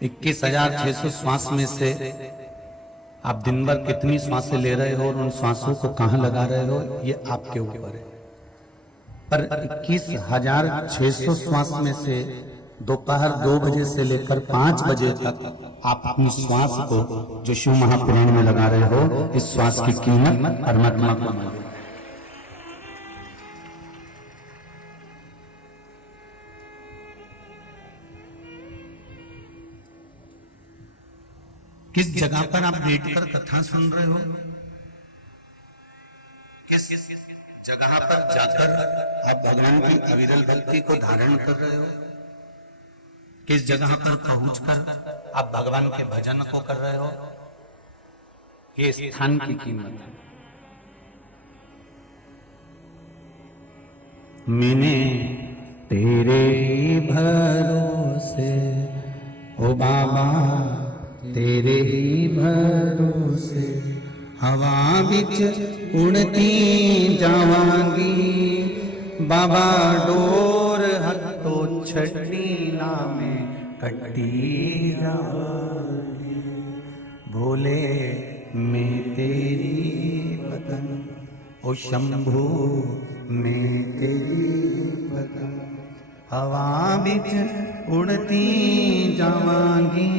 21,600 श्वास में से आप दिन भर कितनी सांसें ले रहे हो और उन सांसों को कहां लगा रहे हो, ये आपके ऊपर है। पर 21,600 श्वास में से दोपहर 2 बजे से लेकर 5 बजे तक आप अपनी श्वास को जो शिव महापुराण में लगा रहे हो, इस श्वास की कीमत परमात्मा को मालूम। किस जगह पर आप बैठकर कथा सुन रहे हो, किस जगह पर जाकर आप भगवान की अविरल भक्ति को धारण कर रहे हो, किस जगह पर पहुंचकर आप भगवान के भजन को कर रहे हो, ये स्थान की कीमत है। मैंने तेरे ही भरोसे ओ बाबा, तेरे ही भरोसे हवा बिच उड़ती जावांगी, बाबा डोर हथो छड़ी ना में कटी जावांगी, भोले मैं तेरी बदन ओ शंभू मैं तेरी बदन, हवा बिच उड़ती जावांगी,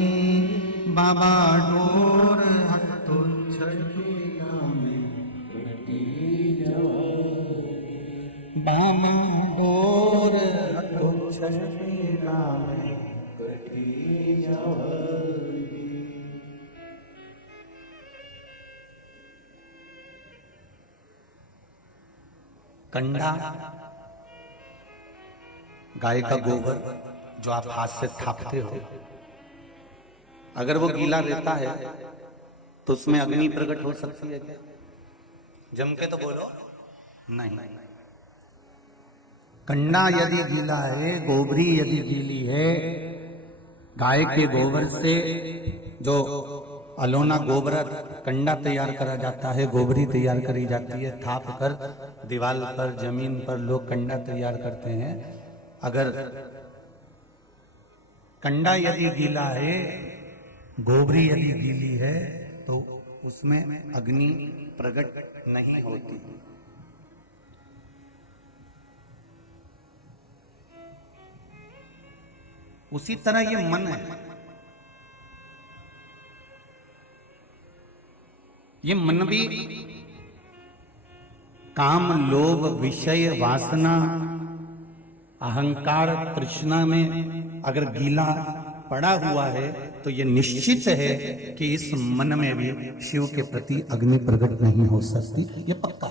बाबा डोर हथो छड़ी ना में कटी जावांगी, बाबा डोर हथो छड़ी ना में कटी जावांगी। कंडा गाय का गोबर जो आप हाथ से थापते हो, अगर वो गीला रहता है तो उसमें अग्नि प्रकट हो सकती है क्या? जम के तो बोलो नहीं। कंडा यदि गीला है, गोबरी यदि गीली है, गाय के गोबर से जो अलोना गोबर कंडा तैयार करा जाता है, गोबरी तैयार करी जाती है, थाप कर दीवार पर जमीन पर लोग कंडा तैयार करते हैं। अगर कंडा यदि गीला है, गोबरी यदि गीली है, तो उसमें अग्नि प्रकट नहीं होती। उसी तरह ये मन है, ये मन भी काम लोभ विषय वासना अहंकार तृष्णा में अगर गीला पड़ा हुआ है तो ये निश्चित है कि इस मन में भी शिव के प्रति अग्नि प्रकट नहीं हो सकती, ये पक्का।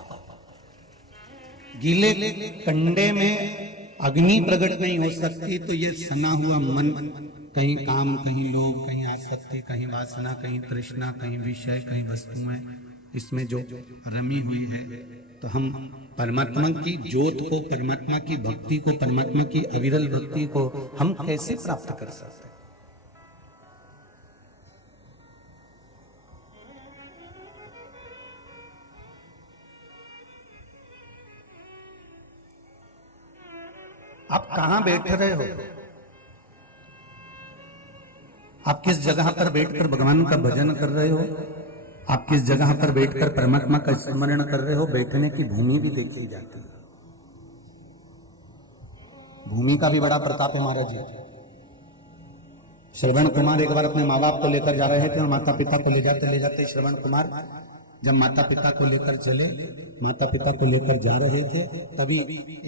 गीले कंडे में अग्नि प्रकट नहीं हो सकती तो ये सना हुआ मन, कहीं काम, कहीं लोभ, कहीं आसक्ति, कहीं वासना, कहीं तृष्णा, कहीं विषय, कहीं वस्तुएं, इसमें जो रमी हुई है, तो हम परमात्मा की ज्योत को, परमात्मा की भक्ति को, परमात्मा की अविरल भक्ति को हम कैसे प्राप्त कर सकते हैं? आप कहां बैठ रहे हो? आप किस जगह पर बैठकर भगवान का भजन कर रहे हो? आप किस जगह पर बैठकर परमात्मा का स्मरण कर रहे हो? बैठने की भूमि भी देखी जाती है। भूमि का भी बड़ा प्रताप है महाराज जी। श्रवण कुमार एक बार अपने माँ बाप को लेकर जा रहे थे और माता पिता को ले जाते श्रवण कुमार जब माता पिता को लेकर चले, माता पिता को लेकर जा रहे थे, तभी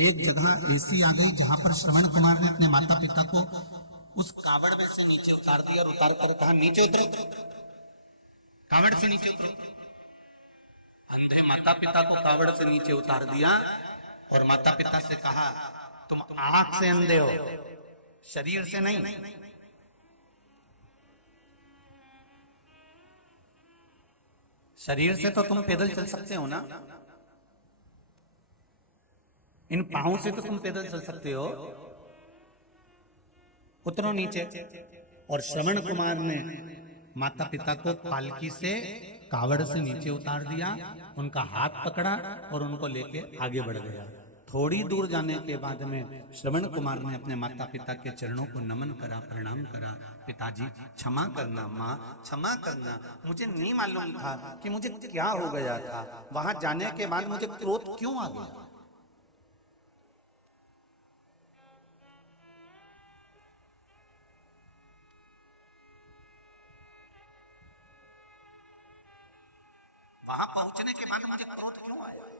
एक जगह ऐसी आ गई जहां पर श्रवण कुमार ने अपने माता पिता को उस कावड़ में से नीचे उतार दिया और उतार कर कहा, नीचे उतरो, कावड़ से नीचे उतरो। अंधे माता पिता को कावड़ से नीचे उतार दिया और माता पिता से कहा, तुम आंख से अंधे हो, शरीर से नहीं। शरीर से तो तुम पैदल चल सकते हो ना, इन पांवों से तो तुम पैदल चल सकते हो, उतरो नीचे। और श्रवण कुमार ने माता पिता को पालकी से, कावड़ से नीचे उतार दिया, उनका हाथ पकड़ा और उनको लेके आगे बढ़ गया। थोड़ी दूर जाने के बाद में श्रवण कुमार ने अपने माता पिता के चरणों को नमन करा, प्रणाम करा। पिताजी क्षमा करना, माँ क्षमा करना, मुझे नहीं मालूम था कि मुझे क्या हो गया था, वहां जाने के बाद मुझे क्रोध क्यों आ गया। वहां पहुंचने के बाद मुझे क्रोध क्यों आया।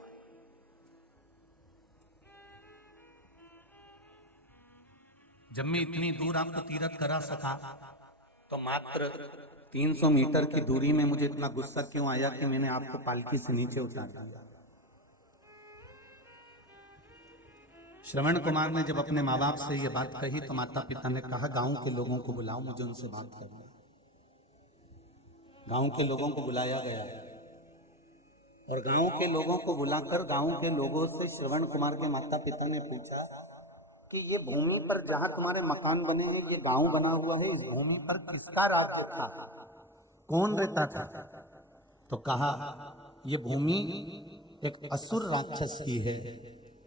जब मैं इतनी दूर आपको तीरथ करा सका तो मात्र 300 मीटर की दूरी में मुझे इतना गुस्सा क्यों आया कि मैंने आपको पालकी से नीचे उतार दिया। श्रवण कुमार ने जब अपने माँ बाप से ये बात कही तो माता पिता ने कहा गांव के लोगों को बुलाओ, मुझे उनसे बात करनी। गांव के लोगों को बुलाया गया और गांव के लोगों को बुलाकर गांव के लोगों से श्रवण कुमार के माता पिता ने पूछा कि ये भूमि पर जहां तुम्हारे मकान बने हैं, ये गांव बना हुआ है, इस भूमि पर किसका राज्य था, कौन रहता था। तो कहा ये भूमि एक असुर राक्षस की है,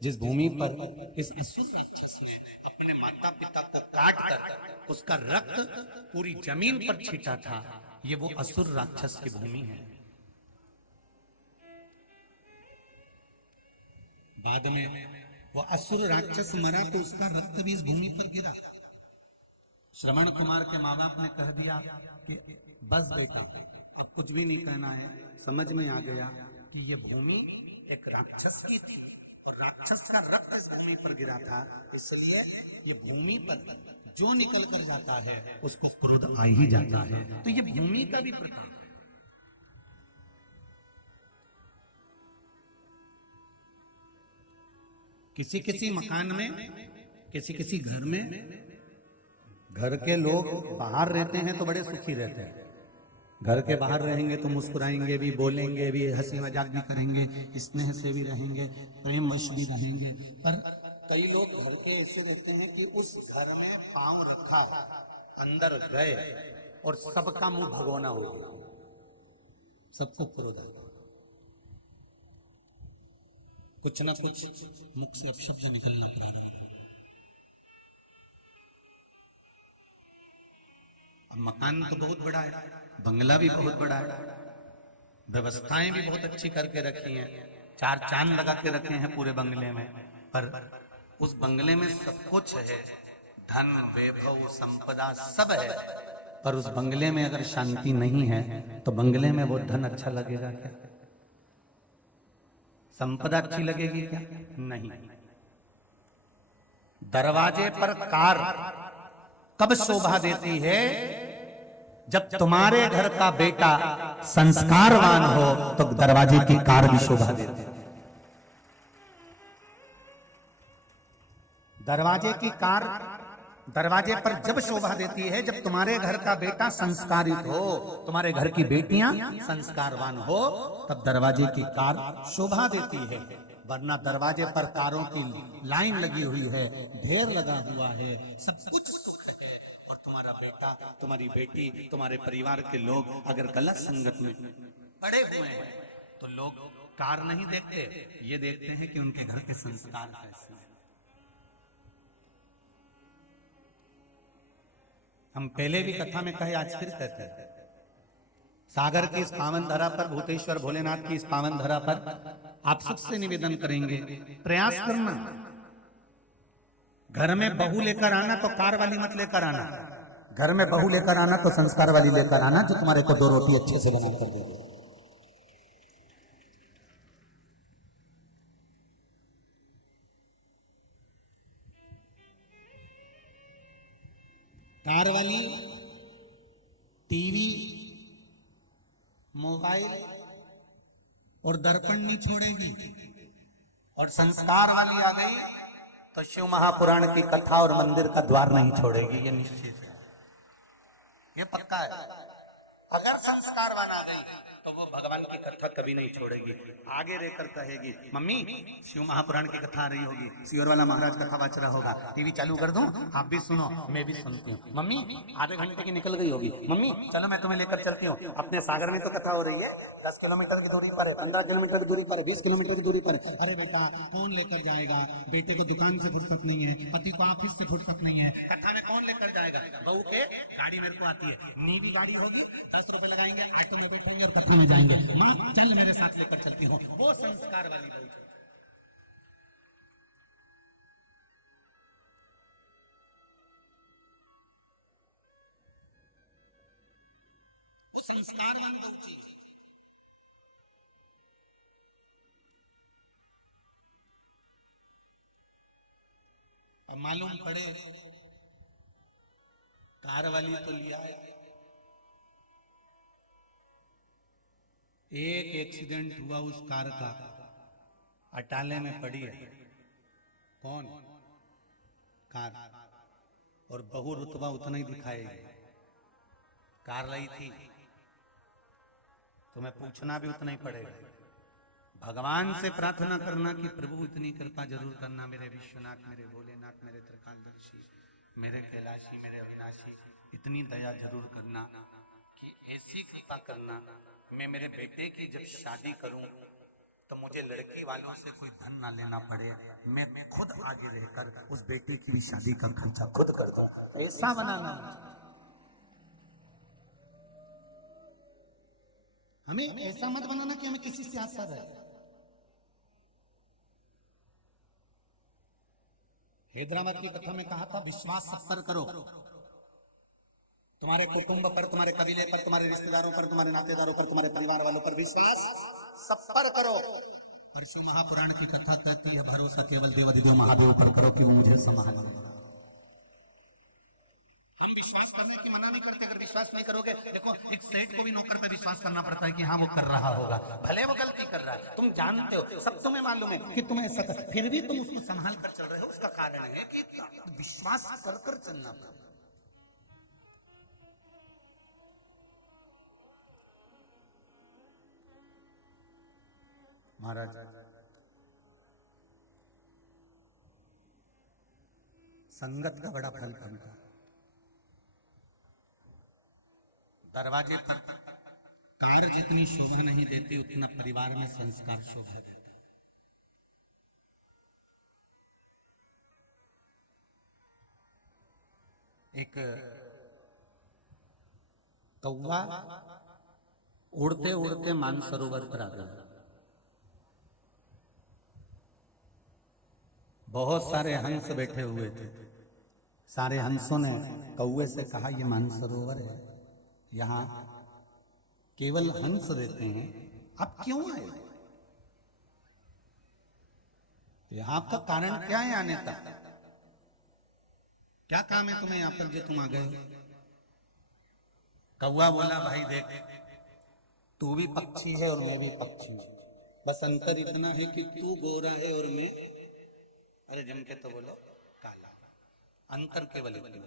जिस भूमि पर इस असुर राक्षस ने अपने माता पिता को काट कर उसका रक्त पूरी जमीन पर छीटा था, ये वो असुर राक्षस की भूमि है। बाद में वो असुर राक्षस मरा तो उसका रक्त भी इस भूमि पर गिरा। श्रवण कुमार के माँ बाप ने कह दिया कि बस बेटा, तो कुछ भी नहीं कहना है, समझ में आ गया कि ये भूमि एक राक्षस की थी और राक्षस का रक्त इस भूमि पर गिरा था, इसलिए ये भूमि पर जो निकल कर जाता है उसको क्रोध आ ही जाता है। तो ये भूमि का भी प्रतीक है। किसी किसी मकान में, किसी किसी घर में, घर के लोग बाहर रहते हैं तो बड़े सुखी रहते हैं। घर के बाहर रहेंगे तो मुस्कुराएंगे भी, बोलेंगे भी, हंसी मजाक भी करेंगे, स्नेह से भी रहेंगे, प्रेम वश भी रहेंगे। पर कई लोग घर के ऐसे रहते हैं कि उस घर में पांव रखा हो, अंदर गए और सबका मुंह भगोना हो गया, सबको क्रोध आ गया, कुछ ना कुछ मुख से अपशब्द निकलना प्रारंभ हो। अब मकान तो बहुत बड़ा है, बंगला भी बहुत बड़ा है, व्यवस्थाएं भी बहुत अच्छी करके रखी हैं, 4 चांद लगा के रखे हैं पूरे बंगले में, पर उस बंगले में सब कुछ है, धन वैभव संपदा सब है, पर उस बंगले में अगर शांति नहीं है तो बंगले में वो धन अच्छा लगेगा क्या, संपदा अच्छी लगेगी क्या, नहीं। दरवाजे पर कार कब शोभा देती है, जब तुम्हारे घर का बेटा संस्कारवान हो तो दरवाजे की कार भी शोभा देती है। दरवाजे की कार दरवाजे पर जब शोभा देती है जब तुम्हारे घर का बेटा संस्कारित हो, तुम्हारे घर की बेटियां संस्कारवान हो, तब दरवाजे की कार शोभा देती है। वरना दरवाजे पर कारों की लाइन लगी हुई है, ढेर लगा हुआ है, सब कुछ सुख है, और तुम्हारा बेटा, तुम्हारी बेटी, तुम्हारे परिवार के लोग अगर गलत संगत में पड़े हुए हैं तो लोग कार नहीं देखते, ये देखते हैं कि उनके घर के संस्कार कैसे हैं। हम पहले भी कथा में कहे, आज फिर कहते हैं, सागर की इस पावन धरा पर, भूतेश्वर भोलेनाथ की इस पावन धरा पर आप सबसे निवेदन करेंगे, प्रयास करना, घर में बहू लेकर आना तो कार वाली मत लेकर आना, घर में बहू लेकर आना तो संस्कार वाली लेकर आना, जो तुम्हारे को 2 रोटी अच्छे से बना कर देगी। कार वाली टीवी, मोबाइल और दर्पण नहीं छोड़ेगी, और संस्कार वाली आ गई तो शिव महापुराण की कथा और मंदिर का द्वार नहीं छोड़ेगी, ये निश्चित है, ये पक्का है। अगर संस्कारवान आ गई तो वो भगवान की कथा कभी नहीं छोड़ेगी, आगे रहकर कहेगी मम्मी शिव महापुराण की कथा आ रही होगी, सियोर वाला महाराज कथा वाच रहा होगा, टीवी चालू कर दूं, आप भी सुनो मैं भी सुनती हूँ। मम्मी आधे घंटे की निकल गई होगी, मम्मी चलो मैं तुम्हें लेकर चलती हूँ, अपने सागर में तो कथा हो रही है, 10 किलोमीटर की दूरी पर है, 15 किलोमीटर की दूरी पर है, 20 किलोमीटर की दूरी पर। अरे बेटा कौन लेकर जाएगा, बेटे को दुकान से फुर्सत नहीं है, पति को ऑफिस से फुर्सत नहीं है, कथा में कौन लेकर जाएगा, बहू के गाड़ी मेरे को आती है, नीली गाड़ी होगी, 10 रुपए लगाएंगे, ऑटो में बैठेंगे और कथा में जाएंगे, माँ चल मेरे साथ लेकर चलती हूँ, वो संस्कार वाली बहू। संस्कारवान बहू चाहिए। अब मालूम पड़े कार वाली तो लिया है, एक एक्सीडेंट हुआ उस कार का, अटाले में पड़ी है, कौन, कार, और बहु रुतबा उतना ही दिखाएगी, कार लाई थी, तुम्हें पूछना भी उतना ही पड़ेगा। भगवान से प्रार्थना करना कि प्रभु इतनी कृपा जरूर करना, मेरे विश्वनाथ, मेरे भोलेनाथ, मेरे त्रिकालदर्शी, मेरे कैलाशी, मेरे अविनाशी, इतनी दया जरूर करना कि ऐसी कृपा करना मैं मेरे बेटे की जब शादी करूं तो मुझे लड़की वालों से कोई धन ना लेना पड़े, मैं खुद आगे रहकर उस बेटे की भी शादी का खर्चा खुद कर दूं, ऐसा बनाना। हमें ऐसा मत बनाना कि हमें किसी से आशा रहे। हैदराबाद की कथा में कहा था विश्वास सब पर करो, तुम्हारे कुटुंब पर, तुम्हारे कबीले पर, तुम्हारे रिश्तेदारों पर, तुम्हारे नातेदारों पर, तुम्हारे परिवार वालों पर विश्वास सब पर करो। और शिव महापुराण की कथा कहती है भरोसा केवल देवाधिदेव महादेव पर करो कि वो मुझे संभाले। हम विश्वास करने की मना नहीं करते, अगर विश्वास नहीं करोगे, देखो एक सेठ को भी नौकर पे विश्वास करना पड़ता है कि हाँ वो कर रहा होगा, भले वो गलती कर रहा है, तुम जानते हो, सब तुम्हें मालूम है कि तुम्हें ऐसा कर, फिर भी तुम उसको संभाल कर चल रहे हो, उसका कारण है कि विश्वास कर कर चलना पड़ता। महाराज संगत का बड़ा फल बनता, दरवाजे पर कार जितनी शोभा नहीं देती उतना परिवार में संस्कार शोभा देता। एक कौवा उड़ते उड़ते मानसरोवर पर आ गया, बहुत सारे हंस बैठे हुए थे, सारे हंसों ने कौवे से कहा ये मानसरोवर है, यहाँ केवल हंस रहते हैं, आप क्यों आए, यहाँ आपका कारण क्या है आने का, क्या काम है तुम्हें यहाँ पर जो तुम आ गए। कौवा बोला भाई देख तू भी पक्षी है और मैं भी पक्षी हूं, बस अंतर इतना है कि तू गोरा है और मैं, अरे जम के तो बोलो काला, अंतर केवल इतना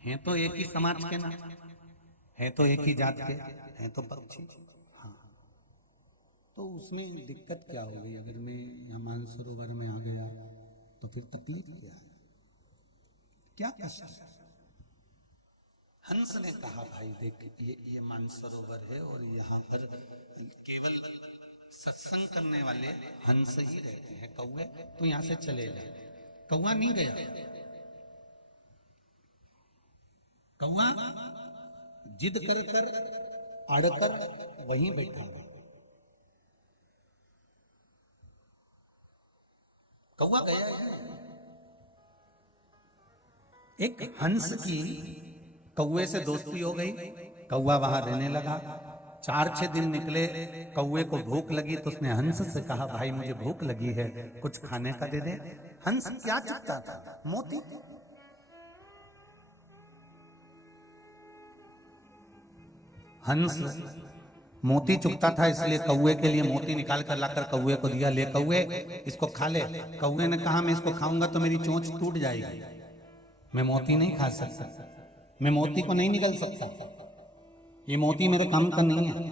है, तो एक ही समाज के ना है, तो एक ही जात के हैं, तो पक्षी, हाँ तो उसमें दिक्कत क्या हो गई, अगर मैं यहाँ मानसरोवर में आ गया तो फिर तकलीफ क्या है, क्या कष्ट है। हंस ने कहा भाई देख ये मानसरोवर है और यहाँ पर केवल सत्संग करने वाले हंस ही रहते हैं, कौवे तो यहाँ से चले जा। कौवा नहीं गया, कौवा जिद कर कर अड़कर वहीं बैठा हुआ, कौवा गया ही नहीं। एक हंस की कौवे से दोस्ती हो गई, कौवा वहां रहने लगा, 4-6 दिन निकले, कौवे को भूख लगी तो उसने हंस से कहा भाई मुझे भूख लगी है, कुछ खाने का दे दे। हंस क्या चुगता था, मोती, हंस मोती चुगता था, इसलिए कौवे के लिए मोती निकाल कर लाकर कौवे को दिया, ले कौवे इसको खा ले। कौवे ने कहा मैं इसको खाऊंगा तो मेरी चोंच टूट जाएगी, मैं मोती नहीं खा सकता। मैं मोती को नहीं निगल सकता, ये मोती मेरे काम का नहीं है।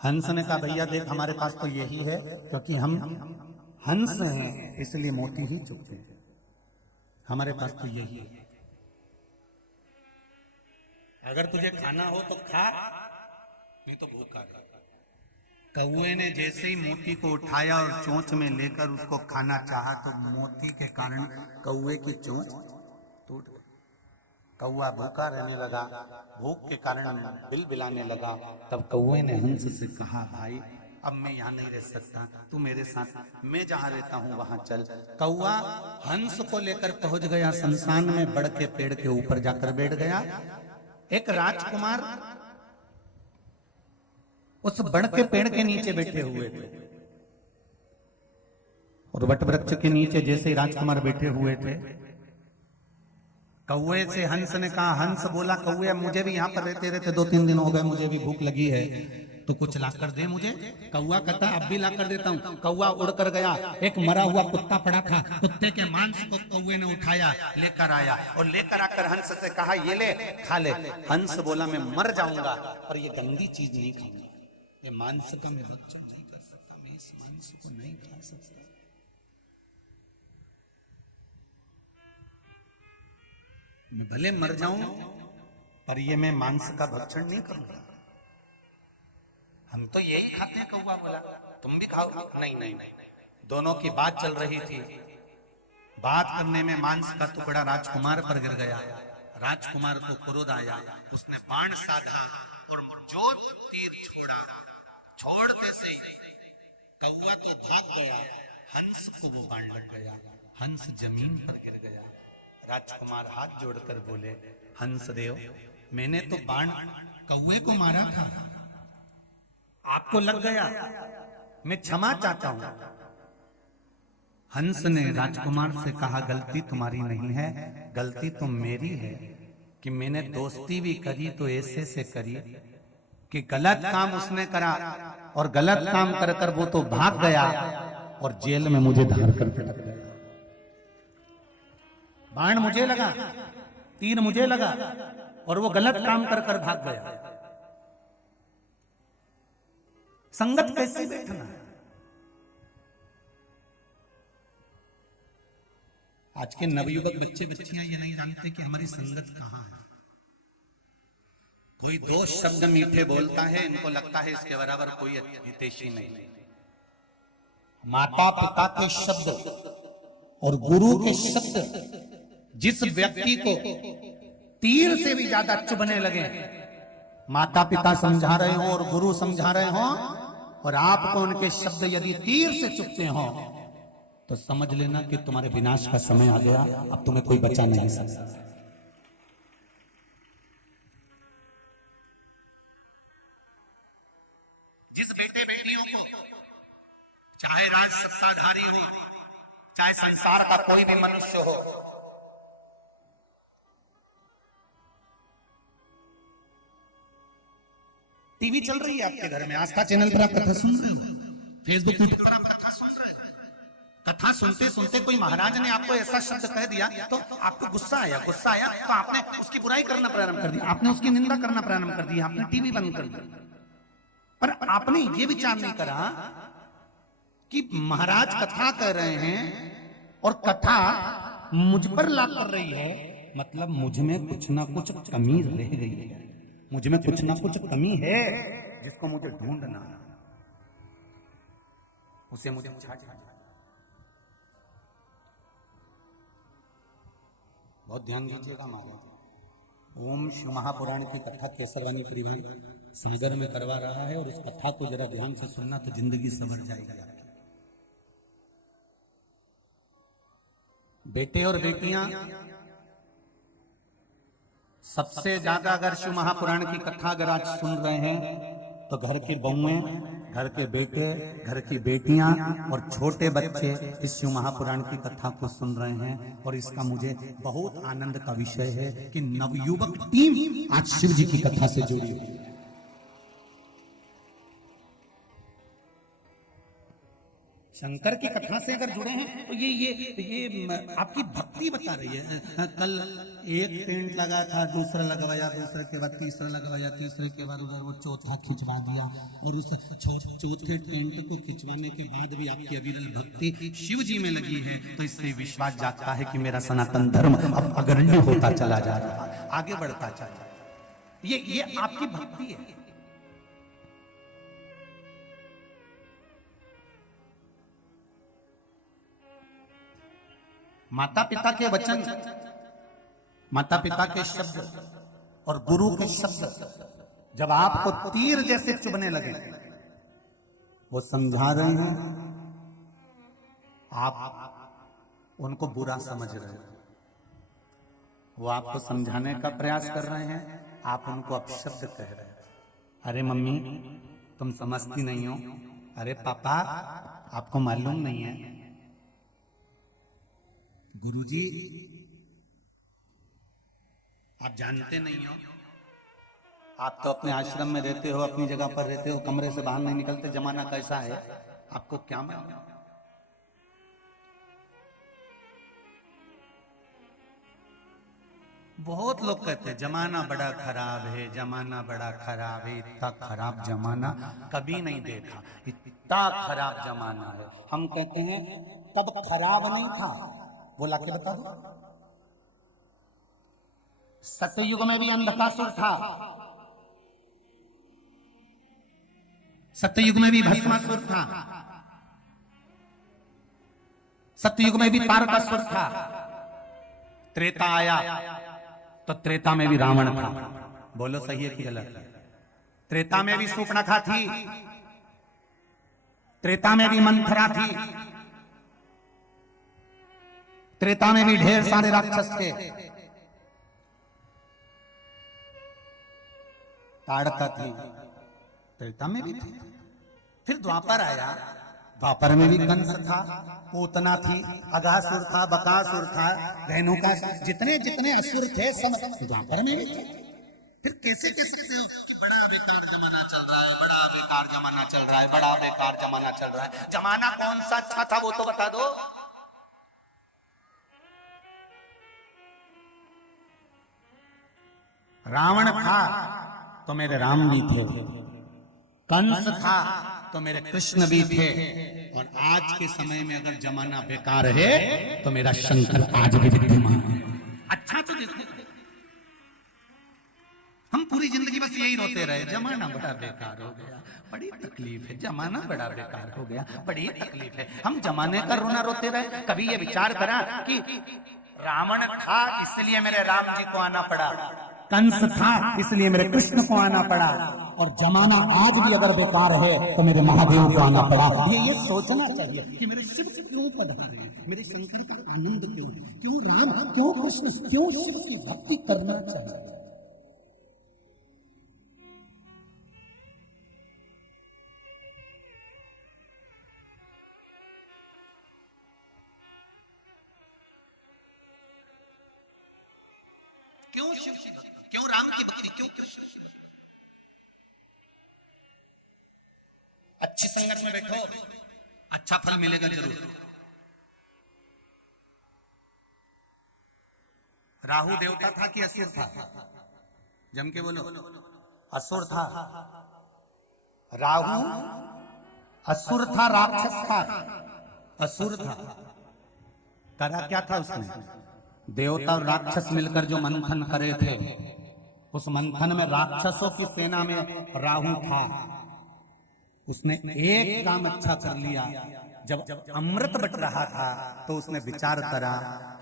हंस ने कहा भैया देख हमारे पास तो यही है, क्योंकि हम हंस हैं इसलिए मोती ही चुभते हैं, हमारे पास तो यही है। अगर तुझे खाना हो तो खा, नहीं तो भूखा रह। कौए ने जैसे ही मोती को उठाया और चोंच में लेकर उसको खाना चाहा तो मोती के कारण कौए की चोंच टूट गई। कौआ भूखा रहने लगा, भूख के कारण बिलबिलाने लगा। तब कौए ने हंस से कहा भाई अब मैं यहाँ नहीं रह सकता, तू मेरे साथ, मैं जहाँ रहता हूँ वहां चल। कौआ हंस को लेकर पहुंच गया शमशान में, बड़ के पेड़ के ऊपर जाकर बैठ गया। एक राजकुमार उस बड़ के पेड़ के नीचे बैठे हुए थे, और वट वृक्ष के नीचे जैसे ही राजकुमार बैठे हुए थे, कौए से हंस ने कहा, हंस बोला कौए मुझे भी यहाँ पर रहते रहते 2-3 दिन हो गए, मुझे भी भूख लगी है, तो कुछ ला कर दे मुझे। कौआ कहता अब भी ला कर देता हूँ। कौआ उड़ कर गया, एक मरा हुआ कुत्ता पड़ा था, कुत्ते के मांस को कौए ने उठाया, लेकर आया, और लेकर आकर हंस से कहा ये ले खा ले। हंस बोला मैं मर जाऊंगा पर ये गंदी चीज नहीं खाऊंगा, ये मांस का मैं भक्षण नहीं कर सकता, मैं इस मांस को नहीं खा सकता। मैं भले मर जाऊं पर ये मैं मांस का भक्षण नहीं करूंगा। हम तो यही खाते हैं, कौवा बोला तुम भी खाओ। नहीं नहीं नहीं, दोनों की बात चल रही थी। बात करने में मांस का टुकड़ा राजकुमार पर गिर गया। राजकुमार को क्रोध आया, उसने बाण साधा और जो तीर छोड़ा, छोड़ते से कौवा तो भाग गया, हंस को वो बाण लग गया, हंस जमीन पर गिर गया। राजकुमार हाथ जोड़कर बोले हंस देव मैंने तो बाण कौवे को मारा था, आपको लग गया, मैं क्षमा चाहता हूं। हंस ने राजकुमार से कहा गलती तुम्हारी नहीं है, गलती तो मेरी है कि मैंने दोस्ती भी करी तो ऐसे से करी कि गलत काम उसने करा और गलत काम कर कर वो तो भाग गया और जेल में मुझे धार कर पटक गया। बाण मुझे लगा, तीर मुझे लगा और वो गलत काम कर कर भाग गया। संगत कैसे बैठना। आज के नवयुवक बच्चे बच्चियां ये नहीं जानते कि हमारी संगत कहां है। कोई दो शब्द मीठे बोलता है, इनको लगता है इसके बराबर कोई हितैषी नहीं। माता पिता के शब्द और गुरु के शब्द जिस व्यक्ति को तीर से भी ज्यादा चुभने लगे, माता पिता समझा रहे हो और गुरु समझा रहे हो और आपको उनके शब्द यदि तीर से चुभते हो तो समझ लेना कि तुम्हारे विनाश का समय आ गया, अब तुम्हें कोई बचा नहीं सकता। जिस बेटे बेटियों को चाहे राज सत्ताधारी हो, चाहे संसार का कोई भी मनुष्य हो, टीवी चल रही है आपके घर में, आस्था चैनल पर आप कथा सुन रहे हो, फेसबुक ट्विटर पर आप कथा सुन रहे हो, कथा सुनते सुनते कोई महाराज ने आपको ऐसा शब्द कह दिया तो आपको गुस्सा आया तो आपने उसकी बुराई करना प्रारंभ कर दिया, आपने उसकी निंदा करना प्रारंभ कर दिया, आपने टीवी बंद कर दिया। पर आपने ये विचार नहीं करा कि महाराज कथा कह रहे हैं और कथा मुझ पर ला कर रही है, मतलब मुझ में कुछ ना कुछ कमी रह गई है, मुझ में कुछ ना कुछ कमी है जिसको मुझे ढूंढना है, उसे मुझे छांटना। बहुत ध्यान दीजिएगा। हमारे ओम शिव महापुराण की कथा केसरवानी परिवार सागर में करवा रहा है और उस कथा को जरा ध्यान से सुनना तो जिंदगी संवर जाएगी आपकी। बेटे और बेटियां सबसे ज्यादा अगर शिव महापुराण की कथा अगर आज सुन रहे हैं तो घर की बहुएं, घर के बेटे, घर की बेटियां और छोटे बच्चे इस शिव महापुराण की कथा को सुन रहे हैं। और इसका मुझे बहुत आनंद का विषय है कि नवयुवक टीम आज शिव जी की कथा से जुड़ी हुई है। शंकर की कथा से अगर जुड़े हैं तो ये आपकी भक्ति बता रही है। कल एक टेंट लगा था, दूसरा लगवाया, दूसरे के बाद तीसरा लगवाया, तीसरे के बाद उधर वो चौथा खिंचवा दिया, और उस चौथे टेंट को खिंचवाने के बाद भी आपकी अविरल भक्ति शिव जी में लगी है, तो इससे विश्वास जागता है कि मेरा सनातन धर्म अब अग्रणी होता चला जा रहा है, आगे बढ़ता चला जा रहा है। ये आपकी भक्ति है। माता पिता के वचन, माता पिता के शब्द और गुरु के शब्द जब आपको तीर जैसे चुभने लगे, वो समझा रहे हैं, आप उनको बुरा समझ रहे हो, वो आपको समझाने का प्रयास कर रहे हैं, आप उनको अपशब्द कह रहे हैं। अरे मम्मी तुम समझती नहीं हो, अरे पापा आपको मालूम नहीं है, गुरुजी आप जानते नहीं हो, आप तो अपने आश्रम में रहते हो, अपनी जगह पर रहते हो, कमरे से बाहर नहीं निकलते, जमाना कैसा है आपको क्या मालूम। बहुत लोग कहते हैं जमाना बड़ा खराब है, जमाना बड़ा खराब है, इतना खराब जमाना कभी नहीं देखा, इतना खराब जमाना है। हम कहते हैं कब खराब नहीं था, वो लाके बता दो। सत्ययुग में भी अंधकासुर था, सत्ययुग में भी भस्मासुर था, सत्ययुग में भी तारकासुर था। त्रेता आया तो त्रेता में भी रावण था। बोलो सही है कि गलत है? त्रेता में भी शूर्पणखा थी, त्रेता में भी मंथरा थी, त्रेता में भी ढेर सारे राक्षस थे, ताड़का थी, त्रेता में भी थी। फिर द्वापर आया, द्वापर में भी कंस था, पूतना थी, अघासुर था, बकासुर था, रेणुका, जितने जितने असुर थे सब द्वापर में भी थे। फिर कैसे कह सकते हो कि बड़ा बेकार जमाना चल रहा है, बड़ा बेकार जमाना चल रहा है, बड़ा बेकार जमाना चल रहा है? जमाना कौन सा अच्छा था वो तो बता दो। रावण था तो मेरे राम भी थे, कंस था तो मेरे कृष्ण भी थे, और आज के समय में अगर जमाना बेकार है तो मेरा शंकर आज भी विद्यमान है। अच्छा तो देखो, हम पूरी जिंदगी बस यही रोते रहे, जमाना बड़ा बेकार हो गया, बड़ी तकलीफ है, जमाना बड़ा बेकार हो गया, बड़ी तकलीफ है। हम जमाने का रोना रोते रहे, कभी ये विचार करा कि रावण था इसलिए मेरे राम जी को आना पड़ा, कंस था इसलिए मेरे कृष्ण को आना पड़ा, और जमाना आज भी अगर बेकार है तो मेरे महादेव को आना पड़ा। ये सोचना चाहिए कि मेरे शिव क्यों पधारे, मेरे शंकर का आनंद क्यों, क्यों राम, क्यों कृष्ण, क्यों शिव की भक्ति करना चाहिए। क्यों शिव की भक्ति, क्यों राम की भक्ति, क्यों कृष्ण की भक्ति? अच्छी संगत में बैठो, अच्छा फल मिलेगा जरूर। राहु देवता था कि असुर था? जम के बोलो। असुर था। राहु असुर था, राक्षस था, असुर था। करा क्या था उसने? देवता और राक्षस मिलकर जो मंथन करे थे, उस मंथन में राक्षसों की सेना में राहु था। उसने एक काम अच्छा कर लिया, जब अमृत बट रहा था तो उसने विचार करा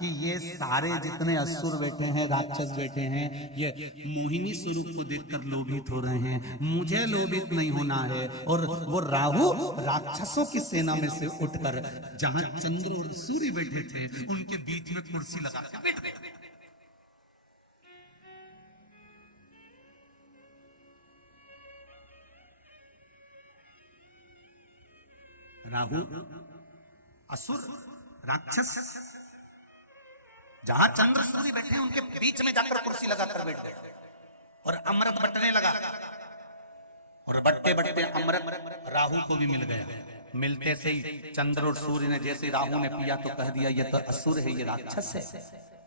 कि ये सारे जितने असुर बैठे हैं, राक्षस बैठे हैं, ये मोहिनी स्वरूप को देखकर लोभित हो रहे हैं, मुझे लोभित नहीं होना है। और वो राहु राक्षसों की सेना में से उठकर जहां चंद्र और सूर्य बैठे थे उनके बीच में कुर्सी लगा के बैठ गए। राहु असुर राक्षस जहां चंद्र सूर्य बैठे हैं उनके बीच में जाकर कुर्सी लगाकर बैठ गए और अमृत बटने लगा, और बटते बटते अमृत राहु को भी मिल गया। मिलते से ही चंद्र और सूर्य ने जैसे राहु ने पिया तो कह दिया ये तो असुर है, ये राक्षस है,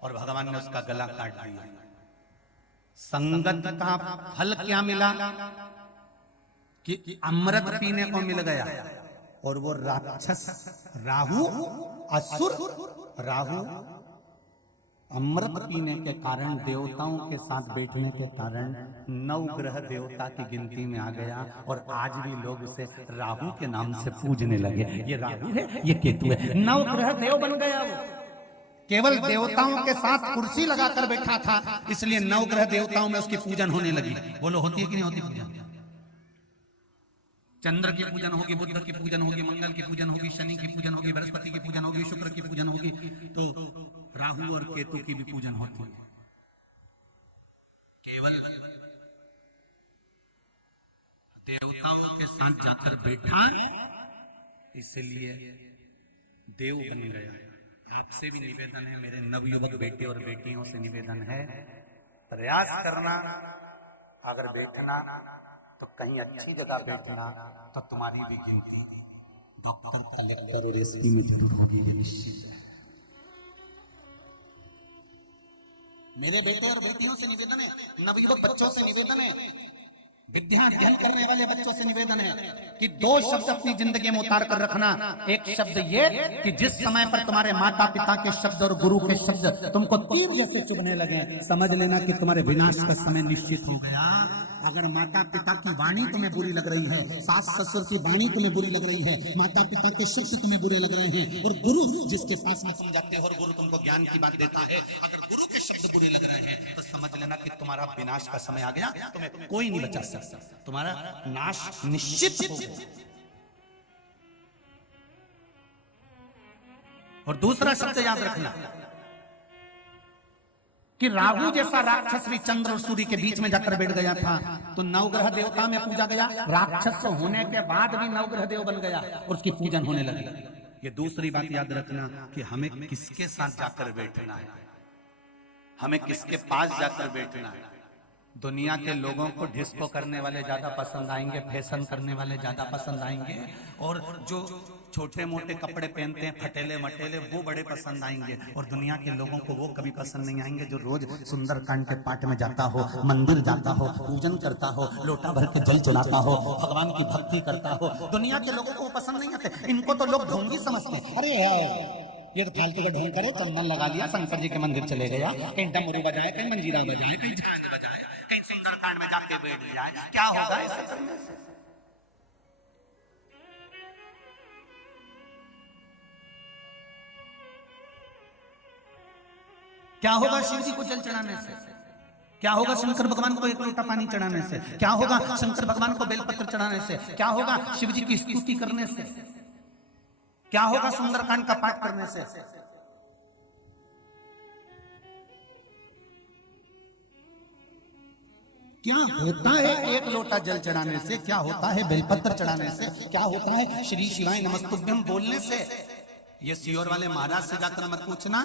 और भगवान ने उसका गला काट दिया। संगत का फल क्या मिला कि अमृत पीने को मिल गया, और वो राक्षस राहु असुर, राहु अमृत पीने के कारण, देवताओं के साथ बैठने के कारण 9 ग्रह देवता की गिनती में आ गया, और आज भी लोग उसे राहु के नाम से पूजने लगे। ये राहु है, ये केतु है, 9 ग्रह देव बन गया वो। केवल देवताओं के साथ कुर्सी लगाकर बैठा था, इसलिए 9 ग्रह देवताओं में उसकी पूजन होने लगी। बोलो होती है कि नहीं होती पूजन? चंद्र की पूजन होगी, बुद्ध की पूजन होगी, मंगल की पूजन होगी, शनि की पूजन होगी, बृहस्पति की पूजन होगी, शुक्र की पूजन होगी, तो राहु और केतु की भी पूजन होती है। केवल देवताओं के साथ जाकर बैठा, इसलिए देव बन गया। आपसे भी निवेदन है, मेरे नवयुवक बेटे और बेटियों से निवेदन है, प्रयास करना, अगर बैठना तो कहीं अच्छी जगह बैठना, तो तुम्हारी भी गिनती डॉक्टर, कलेक्टर और एसपी में जरूर होगी, ये निश्चित है। मेरे बेटे और बेटियों से निवेदन है, नवयुवक बच्चों से निवेदन है, विद्या अध्ययन करने वाले बच्चों से निवेदन है कि 2 शब्द अपनी जिंदगी में उतार कर रखना। एक शब्द ये कि जिस समय पर तुम्हारे माता पिता के शब्द और गुरु के शब्द तुमको तीर जैसे चुभने लगे, समझ लेना कि तुम्हारे विनाश का समय निश्चित हो गया। अगर माता पिता की वाणी तुम्हें बुरी लग रही है, सास ससुर की वाणी तुम्हें बुरी लग रही है, माता पिता के शब्द तुम्हें बुरे लग रहे हैं, और गुरु जिसके पास में तुम जाते हो और गुरु तुमको ज्ञान की बात देता है, अगर गुरु के शब्द बुरे लग रहे हैं, तो समझ लेना कि तुम्हारा विनाश का समय आ गया, तुम्हें कोई नहीं बचा सकता, तुम्हारा नाश निश्चित हो। और दूसरा शब्द याद रखना कि राहु जैसा राक्षस भी चंद्र और सूर्य के बीच में जाकर बैठ गया था, तो 9 ग्रह देवता में पूजा गया, राक्षस होने के बाद भी 9 ग्रह देव बन गया और उसकी पूजन होने लगी। ये दूसरी बात याद रखना कि हमें किसके साथ जाकर बैठना है, हमें किसके पास जाकर बैठना है। दुनिया के लोगों को डिस्को करने वाले ज्यादा पसंद आएंगे, फैशन करने वाले ज्यादा पसंद आएंगे, और जो छोटे मोटे कपड़े पहनते हैं फटेले मटेले वो बड़े पसंद आएंगे, और दुनिया के लोगों को वो कभी पसंद नहीं आएंगे जो रोज सुंदरकांड के पाठ में जाता हो, मंदिर जाता हो, पूजन करता हो, लोटा भर के जल चढ़ाता हो, भगवान की भक्ति करता हो। दुनिया के लोगों को वो पसंद नहीं आते, इनको तो लोग ढोंगी समझते हैं। अरे ये तो फालतू का ढोंग करे, चंदन लगा लिया, शंकर जी के मंदिर चले गया, कहीं डमरू बजाए, कहीं मंजीरा बजाए, कहीं झांझ बजाए, कहीं सुंदरकांड में जाके बैठ जाए, क्या होगा ऐसा करने से? क्या होगा शिव जी को जल चढ़ाने से? क्या होगा शंकर भगवान को 1 लोटा पानी चढ़ाने से? क्या होगा शंकर भगवान को बेलपत्र चढ़ाने से? क्या होगा शिव जी की स्तुति करने से? क्या होगा सुंदरकांड का पाठ करने से? क्या होता है 1 लोटा जल चढ़ाने से? क्या होता है बेलपत्र चढ़ाने से? क्या होता है श्री शिवाय नमस्तुभ्यम बोलने से? ये सीहोर वाले महाराज से जाकर मत पूछना,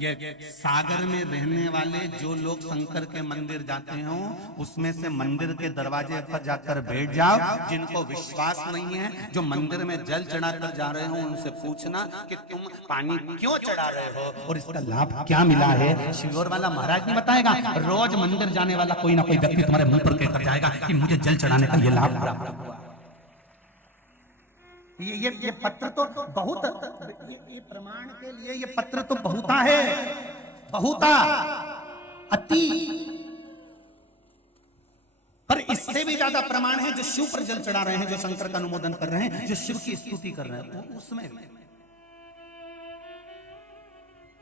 ये सागर में रहने वाले जो लोग शंकर के मंदिर जाते हो उसमें से मंदिर के दरवाजे पर जाकर बैठ जाओ, जिनको विश्वास नहीं है, जो मंदिर में जल चढ़ाकर जा रहे हो, उनसे पूछना कि तुम पानी क्यों चढ़ा रहे हो और इसका लाभ क्या मिला है। सीहोर वाला महाराज नहीं बताएगा, रोज मंदिर जाने वाला कोई ना कोई व्यक्ति तुम्हारे मुंह पर कहकर जाएगा कि मुझे जल चढ़ाने का ये लाभ प्राप्त हुआ। ये पत्र तो बहुत, ये प्रमाण के लिए ये पत्र तो बहुता है, बहुता अति, पर इससे भी ज्यादा प्रमाण है जो शिव पर जल चढ़ा रहे हैं, जो शंकर का अनुमोदन कर रहे हैं, जो शिव की स्तुति कर रहे हैं, उसमें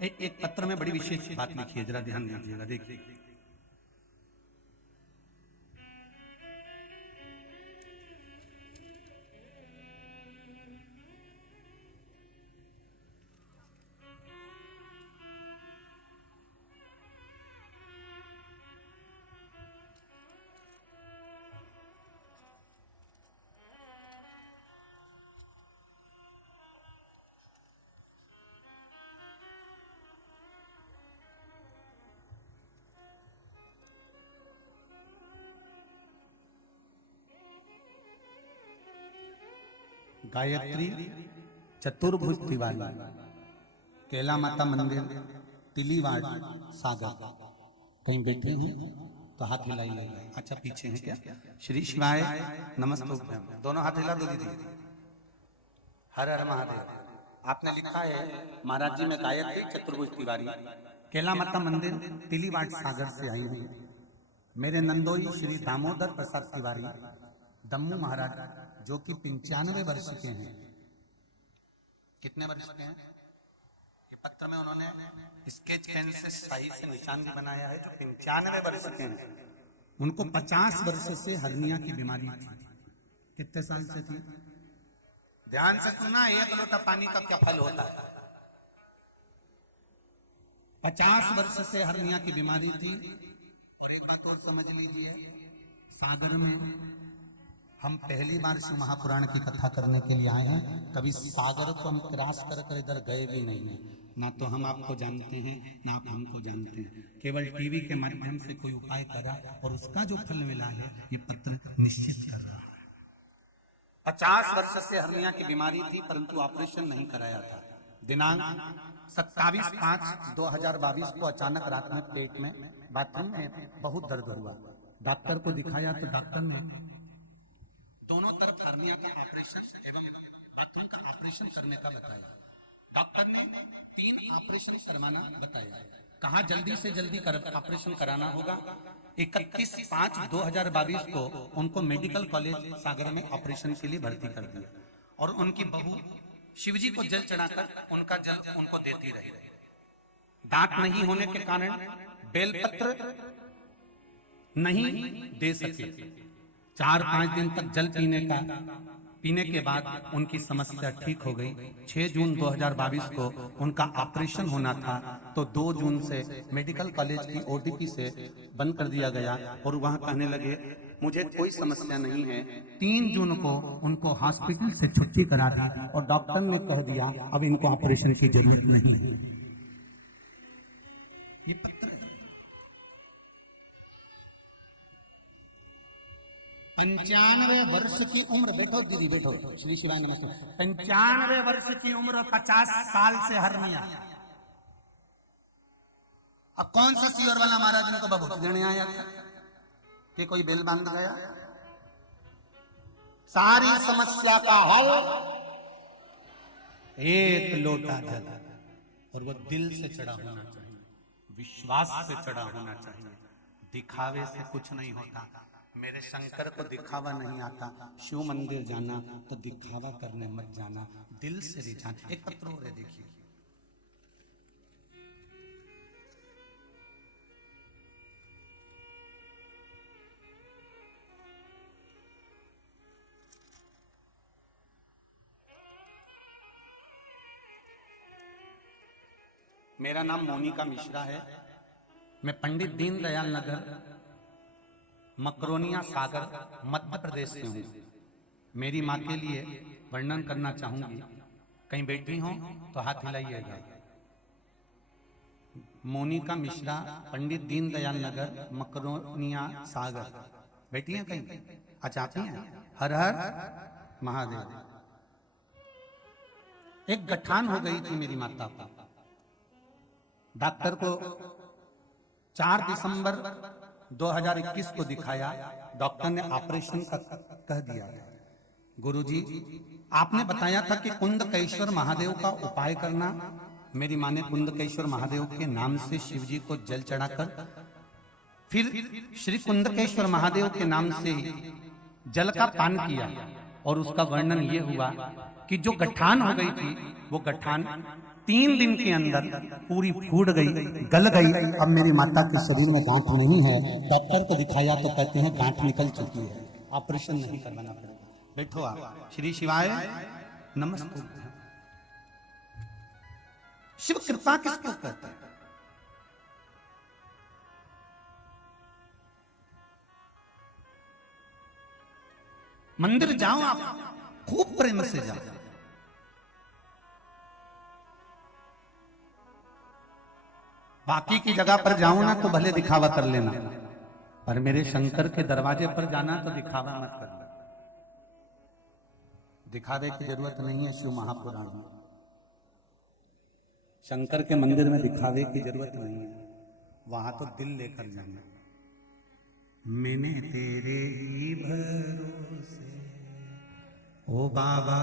एक पत्र में बड़ी विशेष बात लिखी है, जरा ध्यान दीजिएगा, देखिए। गायत्री चतुर्भुज तिवारी, केला माता मंदिर, तिलीवाड़, सागर। कहीं बैठे हैं तो हाथ हिलाइए। अच्छा पीछे हैं क्या? श्री शिवाय नमस्तुभ्यम। दोनों हाथ हिला दो दीदी। हर हर महादेव। आपने लिखा है महाराज जी, मैं गायत्री चतुर्भुज तिवारी, केला माता मंदिर, तिलीवाड़, सागर से आई हूँ। मेरे नंदोई श्री दामोदर प्रसाद तिवारी दम्मू महाराज, जो कि 95 वर्ष के हैं। कितने वर्ष के हैं? ये पत्र में उन्होंने स्केच पेन से शाही से निशान भी बनाया है, जो 95 वर्ष के हैं। उनको 50 वर्ष से हर्निया की बीमारी थी। कितने साल से थी? ध्यान से सुना, एक लोटा पानी का क्या फल होता है? 50 वर्ष से हर्निया की बीमारी थी। और एक बात और समझ लीजिए, सागर में हम पहली बार शिव महापुराण की कथा करने के लिए आए हैं। कभी सागर को हम क्रॉस कर इधर गए भी नहीं हैं। ना तो हम आपको जानते हैं, ना आप हमको जानते हैं। केवल टीवी के माध्यम से कोई उपाय करा और उसका जो फल मिला है, ये पत्र निश्चित कर रहा है। 50 वर्ष से हर्निया की बीमारी थी, परंतु ऑपरेशन नहीं कराया था। दिनांक 27/5/2022 को अचानक रात में पेट में बाथरूम में बहुत दर्द हुआ। डॉक्टर को दिखाया तो डॉक्टर ने दोनों तरफ हर्निया का ऑपरेशन एवं बाथरूम का ऑपरेशन करने का बताया। डॉक्टर ने 3 ऑपरेशन करवाना बताया। कहा जल्दी से जल्दी ऑपरेशन कराना होगा। 31/5/2022 को उनको मेडिकल कॉलेज सागर में ऑपरेशन के लिए भर्ती कर दिया। और उनकी बहू शिवजी को जल चढ़ाकर उनका जल उनको देती रही। दांत नहीं होने के कारण बेलपत्र नहीं दे सके। 4-5 दिन तक जल पीने के बाद उनकी समस्या ठीक हो गई। 6 जून 2022 को उनका ऑपरेशन होना था, तो 2 जून से मेडिकल कॉलेज की ओटीपी से बंद कर दिया गया। और वहां कहने लगे मुझे कोई समस्या नहीं है। 3 जून को उनको हॉस्पिटल से छुट्टी करा दी और डॉक्टर ने कह दिया अब इनको ऑपरेशन की जरूरत नहीं है। ये पत्र 95 वर्ष की उम्र, बैठो दीदी बैठो, श्री शिवाय नमस्ते। 95 वर्ष की उम्र, 50 साल से हर्निया। अब कौन सा सीवर वाला महाराज इनको बबूत देने आया था कि कोई बेल बांध गया? सारी समस्या का हल एक लोटा जल, और वो दिल से चढ़ा होना चाहिए, विश्वास से चढ़ा होना चाहिए। दिखावे से कुछ नहीं होता। मेरे शंकर को दिखावा नहीं आता। शिव मंदिर जाना तो दिखावा करने मत जाना, दिल से रिझाना। एक पत्र और है, देखिए। मेरा नाम मोनिका मिश्रा है। मैं पंडित दीनदयाल नगर, मकरोनिया, सागर, मध्य प्रदेश से हूँ। मेरी माँ के लिए वर्णन करना चाहूंगी। कहीं बैठी हो तो हाथ हिलाइएगा। मोनिका मिश्रा, पंडित दीनदयाल नगर, मकरोनिया, सागर। बैठी हैं कहीं? अच्छा आती हैं। हर हर महादेव। एक गठान हो गई थी मेरी माता को। डॉक्टर को 4 दिसंबर 2021 को दिखाया। डॉक्टर ने ऑपरेशन का कह दिया। गुरुजी आपने बताया था कि कुंदकेश्वर महादेव का उपाय करना। मेरी माँ ने कुंदकेश्वर महादेव के नाम से शिवजी को जल चढ़ाकर फिर श्री कुंदकेश्वर महादेव के नाम से जल का पान किया। और उसका वर्णन ये हुआ कि जो गठान हो गई थी, वो गठान 3 दिन के अंदर पूरी फूट गई, गल गई। अब मेरी माता के शरीर में गांठ नहीं है। डॉक्टर को दिखाया तो कहते हैं गांठ निकल चुकी है, ऑपरेशन नहीं करवाना पड़ेगा। बैठो आप। श्री शिवाय नमस्ते। शिव कृपा किसको कहते हैं? मंदिर जाओ आप, खूब प्रेम से जाओ। बाकी की जगह पर जाऊं ना तो भले दिखावा कर लेना, पर मेरे शंकर के दरवाजे पर जाना तो दिखावा मत करना। दिखावे की जरूरत नहीं है शिव महापुराण में। शंकर के मंदिर में दिखावे की जरूरत नहीं है, वहां तो दिल लेकर जाना। मैंने तेरे ही भरोसे ओ बाबा,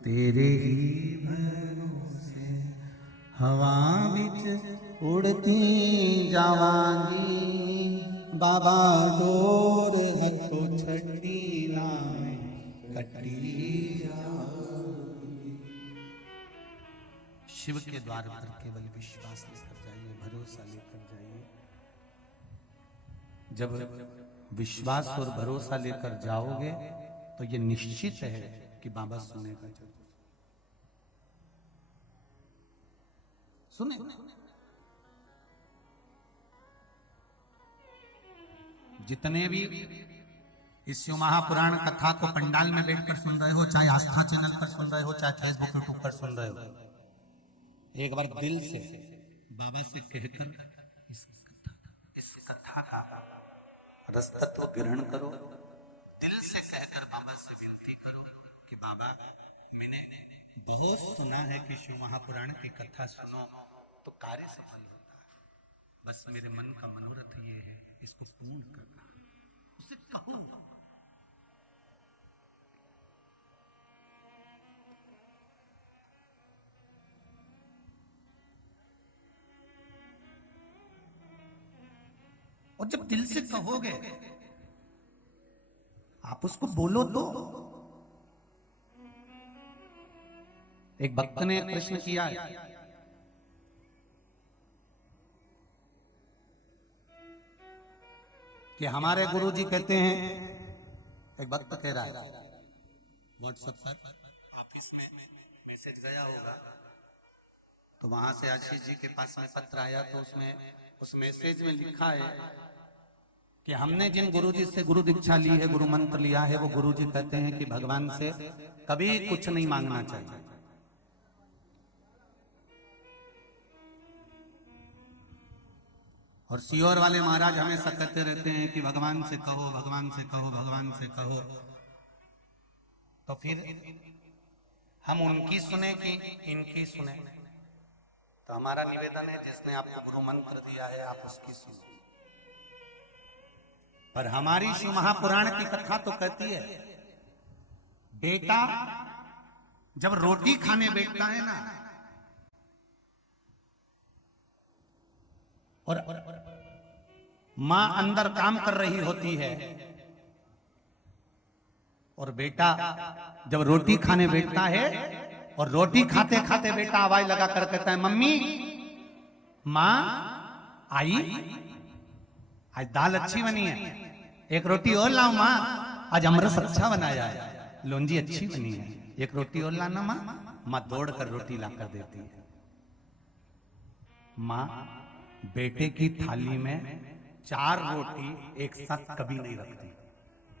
तेरे ही भरोसे हवा बिच उड़ती जावांगी, बाबा डोर है तो छठी नाम कटी जाऊंगी। शिव के द्वार पर केवल विश्वास लेकर जाइए, भरोसा लेकर जाइए। जब विश्वास और भरोसा लेकर जाओगे तो ये निश्चित है कि बाबा सुनेगा जरूर। सुने जितने भी इस शिव महापुराण कथा को पंडाल में बैठकर सुन रहे हो, चाहे आस्था चैनल पर सुन रहे हो, चाहे फेसबुक यूट्यूब पर सुन रहे हो, एक बार दिल से बाबा से कहकर इस कथा का रसतत्व ग्रहण करो। दिल से कहकर बाबा से विनती करो कि बाबा, मैंने बहुत सुना है कि शिव महापुराण की कथा सुनो तो कार्य सफल होता है। बस मेरे मन का मनोरथ ये है, इसको पूर्ण करना। उसे कहो और जब दिल से कहोगे, आप उसको बोलो तो। एक भक्त ने प्रश्न किया है कि हमारे गुरुजी कहते हैं, एक भक्त कह रहा है व्हाट्सएप पर, ऑफिस में मैसेज गया होगा तो वहां से आशीष जी के पास में पत्र आया, तो उसमें उस मैसेज में लिखा है कि हमने जिन गुरुजी से गुरु दीक्षा ली है, गुरु मंत्र लिया है, वो गुरुजी कहते हैं कि भगवान से कभी कुछ नहीं मांगना चाहिए। और सियोर वाले महाराज हमेशा कहते रहते हैं कि भगवान से कहो, भगवान से कहो, भगवान से कहो। तो फिर हम उनकी सुने कि इनकी सुने? तो हमारा निवेदन है, जिसने आपको गुरु मंत्र दिया है आप उसकी सुनो। पर हमारी शिव महापुराण की कथा तो कहती है, बेटा जब रोटी खाने बैठता है ना, और मां अंदर काम कर रही होती है, और बेटा जब रोटी खाने बैठता है और रोटी खाते खाते बेटा आवाज लगा कर कहता है, मम्मी, मां आई, आज दाल अच्छी बनी है, एक रोटी और लाओ मां, आज अमरस अच्छा बनाया है, लोंजी अच्छी बनी है, एक रोटी और लाना मां। मां दौड़ कर रोटी लाकर देती है। मां बेटे की थाली में 4 रोटी एक साथ कभी नहीं रखती।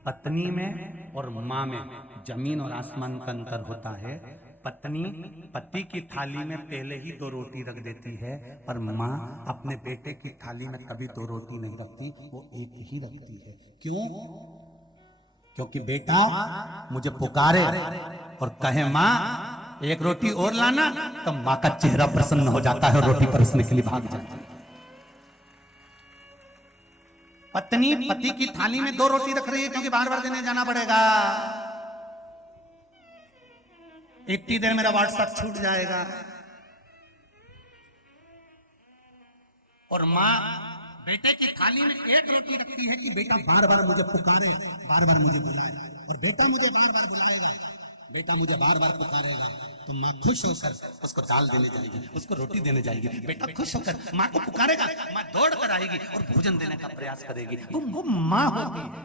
पत्नी में और मां में जमीन और आसमान का अंतर होता है। पत्नी पति की थाली में पहले ही 2 रोटी रख देती है, पर मां अपने बेटे की थाली में कभी 2 रोटी नहीं रखती, वो एक ही रखती है। क्यों? क्योंकि बेटा मुझे पुकारे और कहे मां एक रोटी और लाना, तो मां का चेहरा प्रसन्न हो जाता है और रोटी परोसने के लिए भाग जाती है। पत्नी पति की थाली में 2 रोटी रख रही है क्योंकि बार बार देने जाना पड़ेगा, इतनी देर मेरा व्हाट्सएप छूट जाएगा। और मां बेटे की थाली में 1 रोटी रखती है कि बेटा बार बार मुझे पुकारे, बार बार मुझे बुलाएगा, और बेटा मुझे बार बार बुलाएगा, बेटा मुझे बार बार पुकारेगा, तो मां खुश होकर उसको दाल देने जाएगी, उसको रोटी देने जाएगी। बेटा खुश होकर मां को पुकारेगा, मां दौड़ कर आएगी और भोजन देने का प्रयास करेगी। वो मां होती है।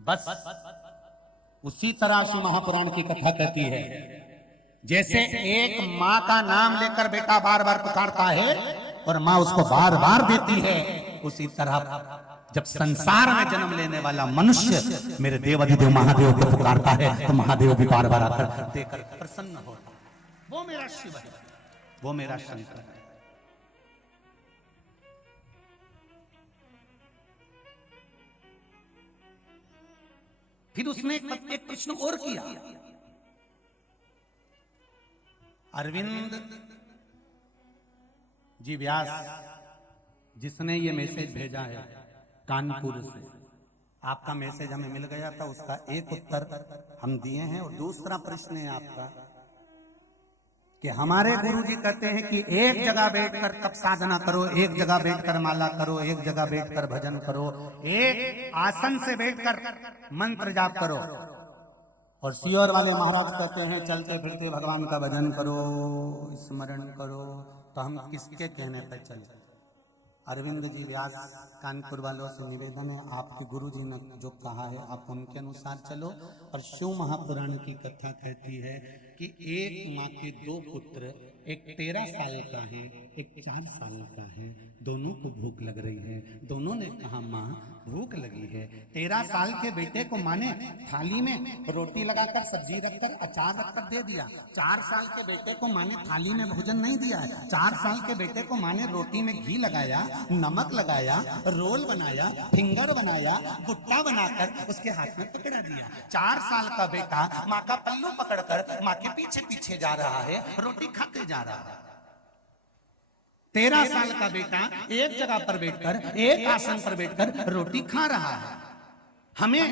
बस उसी तरह से महापुराण की कथा कहती है, जैसे एक मां का नाम लेकर बेटा बार बार पुकारता है और मां उसको बार बार देती है, उसी तरह जब संसार में जन्म लेने वाला मनुष्य मेरे देव अधिदेव महादेव को पुकारता है, तो महादेव भी बार बार आकर देकर प्रसन्न होता है। वो मेरा शिव है, वो मेरा शंकर है। फिर उसने एक प्रश्न और किया। अरविंद जी व्यास जिसने ये मैसेज भेजा है कानपुर से, आपका मैसेज हमें मिल गया था, उसका एक उत्तर हम दिए हैं। और दूसरा प्रश्न है आपका कि हमारे गुरुजी कहते हैं कि एक जगह बैठकर तप साधना करो, एक जगह बैठकर माला करो, एक जगह बैठकर भजन करो, एक आसन से बैठकर मंत्र जाप करो। और सियोर वाले महाराज कहते हैं चलते फिरते भगवान का भजन करो, स्मरण करो। तो हम किसके कहने पर चले? अरविंद जी व्यास कानपुर वालों से निवेदन है, आपके गुरु जी ने जो कहा है आप उनके अनुसार चलो। और शिव महापुराण की कथा कहती है कि एक माँ के दो पुत्र, एक 13 साल का है, एक 4 साल का है, दोनों को भूख लग रही है। दोनों ने कहा माँ भूख लगी है। 13 साल के बेटे को माँ ने थाली में रोटी लगाकर सब्जी रखकर अचार रखकर दे दिया। 4 साल के बेटे को माँ ने थाली में भोजन नहीं दिया है। 4 साल के बेटे को माँ ने रोटी में घी लगाया, नमक लगाया, रोल बनाया, फिंगर बनाया, गुट्टा बनाकर उसके हाथ में पकड़ा दिया। 4 साल का बेटा माँ का पल्लू पकड़कर माँ के पीछे पीछे जा रहा है, रोटी खाते जा रहा है। 13 साल का बेटा एक जगह पर बैठकर, एक आसन पर बैठकर रोटी खा रहा है। हमें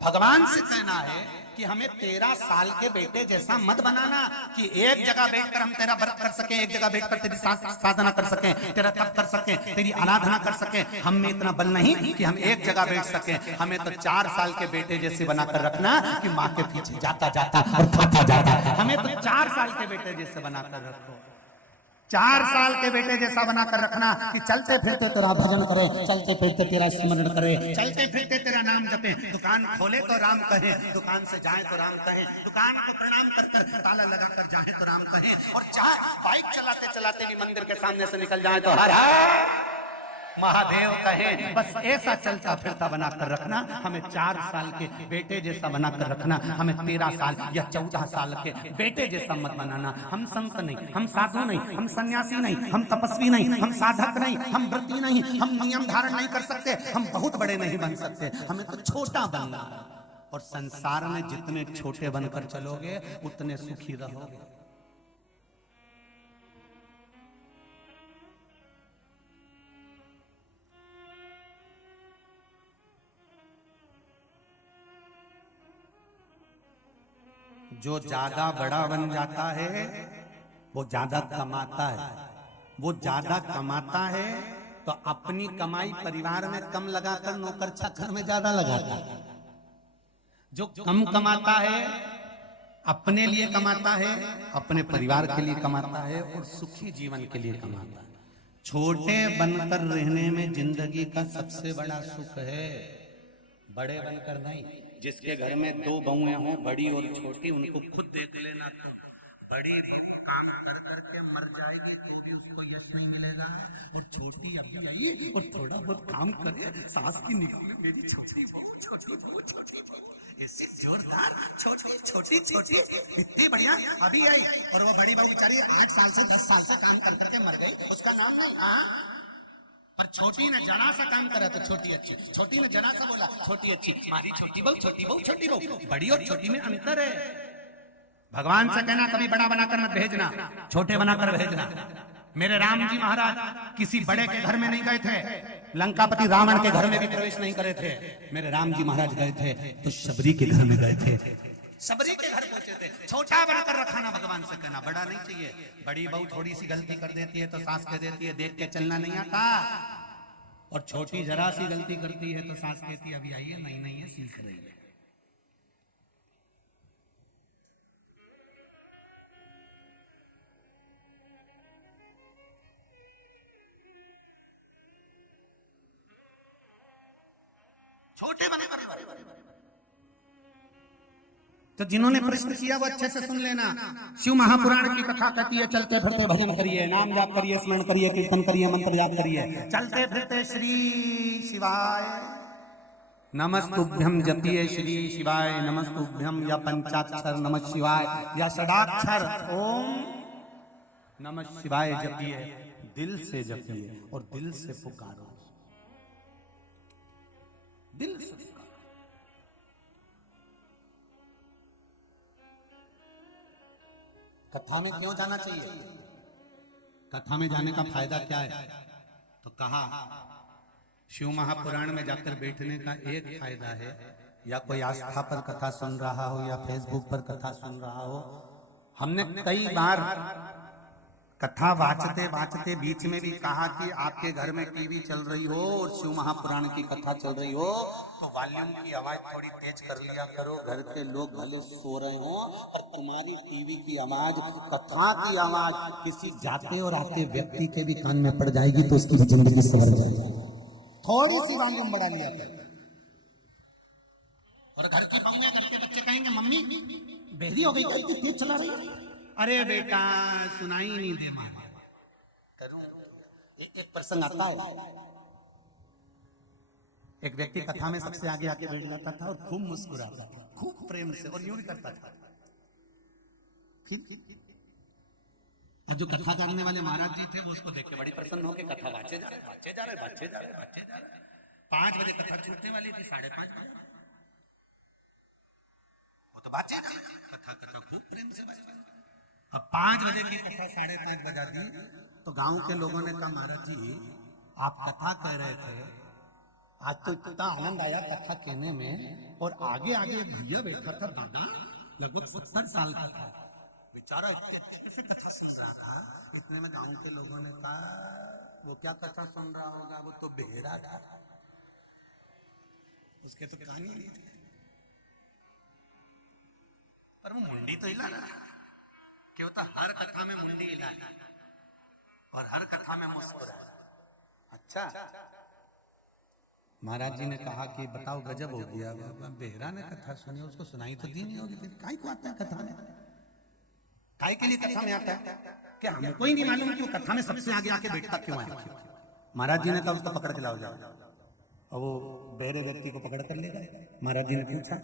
भगवान से कहना है कि हमें 13 साल के बेटे जैसा मत बनाना कि एक जगह बैठकर हम तेरा व्रत कर सकें, एक जगह बैठकर तेरी साधना कर सकें, तेरा तप कर सकें, तेरी आराधना कर सकें। हम में इतना बल नहीं कि हम एक जगह बैठ सकें। हमें तो 4 साल के बेटे जैसे बनाकर रखना कि माँ के पीछे जाता जाता और खाता जाता। हमें तो 4 साल के बेटे जैसे बनाकर रखो, 4 साल के बेटे जैसा बनाकर रखना कि चलते फिरते तेरा भजन करे, चलते फिरते तेरा स्मरण करे, चलते फिरते तेरा नाम जपे। दुकान खोले तो राम कहे, दुकान से जाए तो राम कहे, दुकान को प्रणाम कर कर ताला लगाकर जाए तो राम कहे, और चाहे बाइक चलाते चलाते भी मंदिर के सामने से निकल जाए तो हर हर महादेव कहे। बस ऐसा चलता फिरता बनाकर रखना। हमें 4 साल के बेटे जैसा बनाकर रखना, हमें 13 साल या 14 साल के बेटे जैसा मत बनाना। हम संत नहीं, हम साधु नहीं, हम सन्यासी नहीं, हम तपस्वी नहीं, हम साधक नहीं, हम व्रती नहीं, हम नियम धारण नहीं कर सकते, हम बहुत बड़े नहीं बन सकते। हमें तो छोटा बनना। और संसार में जितने छोटे बनकर चलोगे उतने सुखी रहोगे। जो ज्यादा बड़ा बन जाता है वो ज्यादा कमाता है। वो ज्यादा कमाता है तो अपनी कमाई परिवार में कम लगाकर नौकर चाकर में ज्यादा लगाता है। जो कम कमाता है अपने लिए कमाता है, अपने परिवार के लिए कमाता है और सुखी जीवन के लिए कमाता है। छोटे बनकर रहने में जिंदगी का सबसे बड़ा सुख है, बड़े बनकर नहीं। जिसके घर में 2 बहुएं हों, बड़ी और छोटी, उनको खुद देख लेना। तो बड़ी बहू काम कर करके मर जाएगी तो भी उसको यश नहीं मिलेगा, और छोटी अभी आई और थोड़ा बहुत काम करे, सास की निकले मेरी छोटी बहू, छोटी बहू, छोटी बहू, इससे जोरदार छोटी छोटी छोटी इतनी बढ़िया अभी आई। और वो बड़ी बहू बेचारी 8 साल से 10 साल से काम कर करके मर गई, उसका नाम नहीं। पर छोटी ने जरा सा काम करा तो छोटी अच्छी, छोटी ने जरा सा बोला छोटी अच्छी। हमारी छोटी बहू, छोटी बहू, छोटी बहू, बड़ी और छोटी में अंतर है। भगवान से कहना कभी बड़ा बनाकर मत भेजना, छोटे बनाकर भेजना। मेरे राम जी महाराज किसी बड़े के घर में नहीं गए थे, लंकापति रावण के घर में भी प्रवेश नहीं करे थे। मेरे राम जी महाराज गए थे तो शबरी के घर में गए थे, शबरी के घर पहुंचे थे। छोटा बनाकर रखाना भगवान से कहना, बड़ा नहीं चाहिए। बड़ी बहू थोड़ी सी गलती कर देती है तो सास कह देती है देख के चलना नहीं आता, और छोटी जरा सी गलती करती है तो सास कहती है अभी आई है, नहीं नहीं है, सीख रही है। छोटे बनकर। तो जिन्होंने प्रश्न किया वो अच्छे से सुन लेना। शिव महापुराण की कथा कहती है चलते फिरते भजन करिए, नाम जाप करिए, स्मरण करिए, कीर्तन करिए, मंत्र जाप करिए। चलते फिरते श्री शिवाय नमस्तुभ्यम जपिए, श्री शिवाय नमस्तुभ्यम, या पंचाक्षर नमः शिवाय या षडाक्षर ओम नमः शिवाय जपिए। दिल से जपिए और दिल से पुकारो, दिल से पुकारो। कथा में क्यों जाना चाहिए? कथा में जाने का फायदा क्या है? तो कहा शिव महापुराण में जाकर बैठने का एक फायदा है, या कोई आस्था पर कथा सुन रहा हो या फेसबुक पर कथा सुन रहा हो। हमने कई बार कथा वाचते वाचते बीच में भी कहा कि आपके घर में टीवी चल रही हो और शिव महापुराण की कथा चल रही हो तो वॉल्यूम की आवाज थोड़ी तेज कर लिया करो। घर के लोग भले सो रहे हो और तुम्हारी टीवी की आवाज, कथा की आवाज किसी जाते और आते व्यक्ति के भी कान में पड़ जाएगी तो उसकी भी जिंदगी संवर जाएगी। थोड़ी सी वॉल्यूम बढ़ा लिया करो। और घर की बहू, घर के बच्चे कहेंगे मम्मी बेरी हो गई, तेज चला रही है। अरे बेटा सुनाई नहीं दे मारा करूं। एक प्रसंग आता है, एक व्यक्ति कथा में सबसे आगे आके बैठ जाता था और खूब मुस्कुराता था, खूब प्रेम से, और यूं ही करता था। फिर और जो कथा करने वाले महाराज जी थे वो उसको देख के बड़ी प्रसन्न होकर कथा बाचे जा रहे। 5 बजे कथा छूटने वाली थी, 5:30 बजे वो तो बाचे जा रहे, कथा खूब प्रेम से बाचे। अब 5 बजे की कथा 5:30 बजा दी तो गांव के लोगों ने कहा महाराज जी आप कथा कह रहे थे, आज तो इतना आनंद आया कथा कहने में, और आगे आगे एक भैया बैठा था, दादा लगभग 70 साल का था, बेचारा इतने अच्छे से कथा सुन रहा था। इतने में गांव के लोगों ने कहा वो क्या कथा सुन रहा होगा, वो तो बेहरा था, उसके तो कान ही नहीं थे, पर वो मुंडी तो हिला रहा था। क्यों? तो हर कथा में मुंडी हिलाई और हर कथा में मुस्कुरा। अच्छा, महाराज जी ने कहा कि बताओ गजब हो गया, बेहरा ने कथा सुनी, उसको सुनाई तो दी नहीं होगी, फिर काहे को आता है कथा में? काहे के लिए कथा में आता है? क्या हमको ही नहीं मालूम कि वो कथा में सबसे आगे आके बैठता क्यों है? महाराज जी ने कहा उसको पकड़ के लाओ जाओ, और वो बहरे व्यक्ति को पकड़ कर ले गए। महाराज जी ने पूछा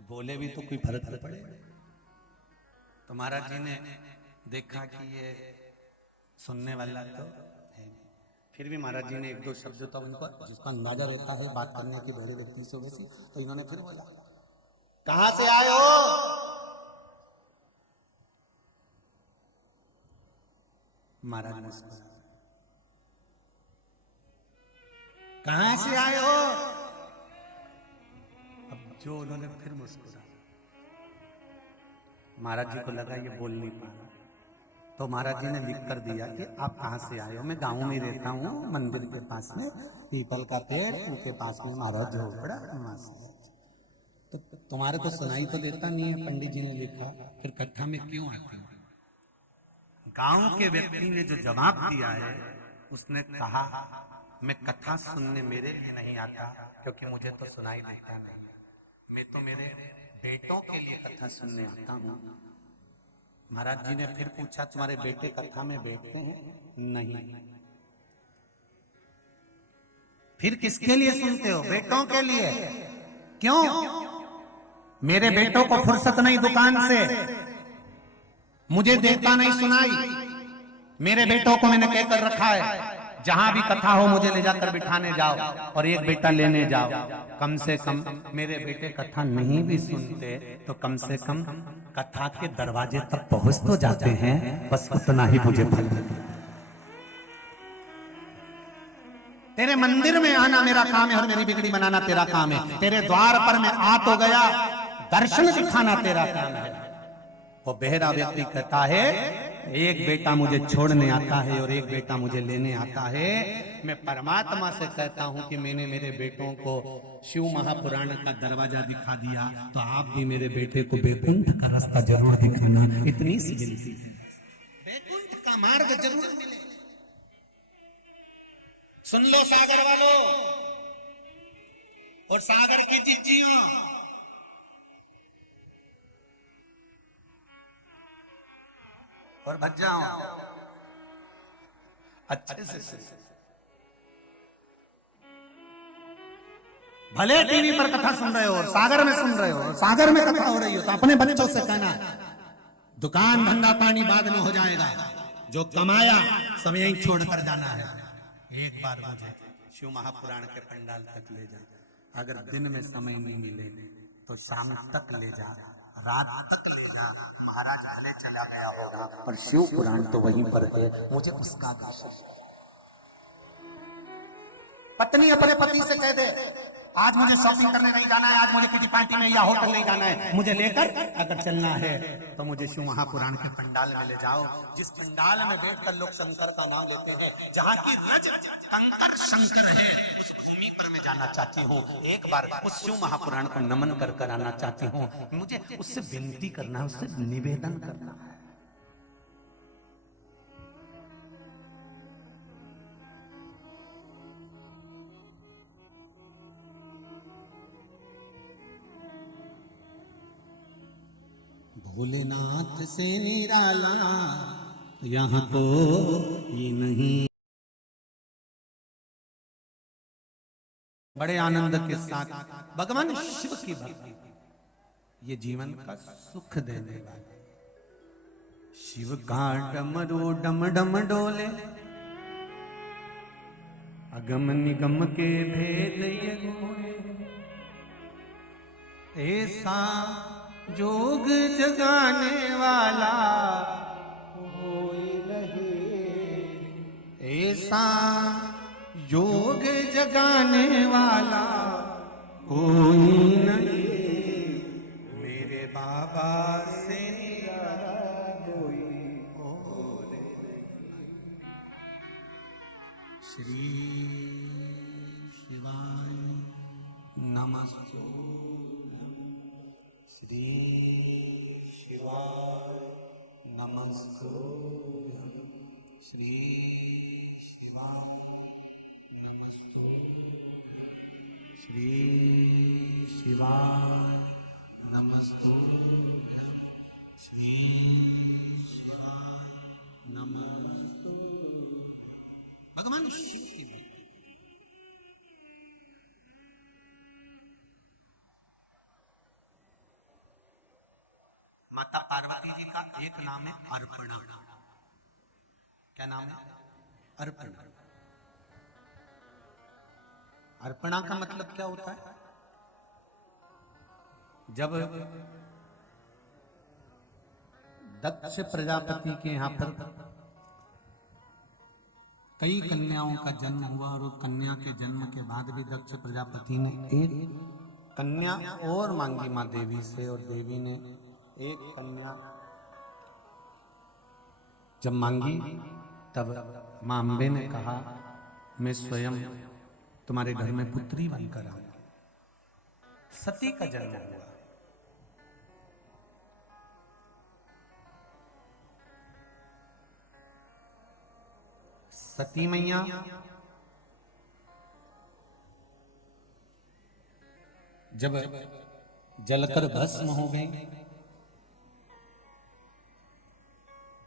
बोले भी तो कोई फर्क न पड़े। तो महाराज जी ने देखा कि ये सुनने वाला तो है, फिर भी महाराज जी ने 1-2 शब्द तो उनको जिसका अंदाजा रहता है बात करने की बड़े व्यक्ति से वैसी, तो इन्होंने फिर बोला कहां से आए हो? महाराज मुस्कुराए, कहां से आए हो? जो उन्होंने फिर मुस्कुरा। महाराज जी को लगा ये बोल नहीं पा रहा, तो महाराज जी ने लिख कर दिया कि आप कहाँ से आए हो? मैं गांव में रहता हूँ, मंदिर के पास में पीपल का पेड़, उनके पास में महाराज झोपड़ा। तो तुम्हारे को सुनाई तो देता नहीं है, पंडित जी ने लिखा, फिर कथा में क्यों आते हो? गांव के व्यक्ति ने जो जवाब दिया है उसने कहा मैं कथा सुनने मेरे लिए नहीं आता, क्योंकि मुझे तो सुनाई देता नहीं, मैं तो मेरे बेटों के लिए कथा सुनने आता हूँ। महाराज जी ने फिर पूछा तुम्हारे बेटे कथा में बैठते हैं? नहीं। फिर किसके लिए सुनते हो? बेटों के लिए। क्यों? मेरे बेटों को फुर्सत नहीं दुकान से, मुझे देता नहीं सुनाई। मेरे बेटों को मैंने कहकर रखा है जहां भी कथा हो मुझे ले जाकर बिठाने जाओ और एक बेटा लेने जाओ। कम से कम मेरे बेटे कथा नहीं भी सुनते तो कम से कम कथा के दरवाजे तक पहुंच तो जाते हैं, बस उतना ही मुझे फल। तेरे मंदिर में आना मेरा काम है और मेरी बिगड़ी बनाना तेरा काम है। तेरे द्वार पर मैं आ तो गया, दर्शन दिखाना तेरा काम है। वो बहरा व्यक्ति कहता है एक बेटा मुझे छोड़ने आता है और एक बेटा मुझे लेने आता है। मैं परमात्मा से कहता हूं कि मैंने मेरे बेटों को शिव महापुराण का दरवाजा दिखा दिया, तो आप भी मेरे बेटे को बैकुंठ का रास्ता जरूर दिखाना। इतनी सी विनती है, बैकुंठ का मार्ग जरूर मिले। सुन लो सागर वालों और सागर की जिज्जियों, और बच जाओ अच्छे से। भले टीवी पर कथा सुन रहे हो और सागर में सुन रहे हो, सागर में कथा हो रही हो, तो अपने बच्चों से कहना दुकान धंधा पानी बाद में हो जाएगा, जो कमाया सब यहीं छोड़कर जाना है। एक बार मुझे शिव महापुराण के पंडाल तक ले जा। अगर दिन में समय नहीं मिले तो शाम तक ले जा, रात तक ले जा। महाराज भले चला गया होगा पर शिव पुराण तो वहीं पर है, मुझे उसका दर्शन। पत्नी अपने पति से कह दे, आज मुझे शॉपिंग करने नहीं जाना है, आज मुझे किसी पार्टी में या होटल नहीं जाना है, मुझे लेकर अगर चलना है तो मुझे शिव महापुराण के पंडाल में ले जाओ, जिस पंडाल में बैठकर लोग शंकर का नाम लेते हैं, जहाँ की रज कंकर शंकर है, उस भूमि पर मैं जाना चाहती हूँ। एक बार उस शिव महापुराण को नमन कर कर आना चाहती हूँ। मुझे उससे विनती करना है, उससे निवेदन करना है। भोलेनाथ से निराला यहाँ तो ये नहीं। बड़े आनंद के साथ भगवान शिव की भक्ति, ये जीवन का सुख देने वाले। शिव का डमरू डम डम डोले, अगम निगम के भेद ये गोले। ऐसा जोग जगाने वाला कोई नहीं, ऐसा योग जगाने वाला कोई नहीं, मेरे बाबा से कोई और नहीं। श्री शिवाय नमस्तु, श्री शिवाय नमस्तु, श्री शिवाय नमस्तु, श्री शिवाय नमस्तु, श्री शिवाय नमस्तु। भगवान शिव की माता पार्वती जी का एक नाम है अर्पणा। क्या नाम है? अर्पणा। अर्पणा का मतलब क्या होता है? जब दक्ष प्रजापति के यहाँ पर कई कन्याओं का जन्म हुआ और कन्या के जन्म के बाद भी दक्ष प्रजापति ने एक कन्या और मांगी मां देवी से, और देवी ने एक कन्या जब मांगी तब मां अम्बे ने कहा, मैं स्वयं तुम्हारे घर में पुत्री बनकर आऊंगी। सती का जन्म हुआ। सती मैया जब जलकर भस्म हो गई,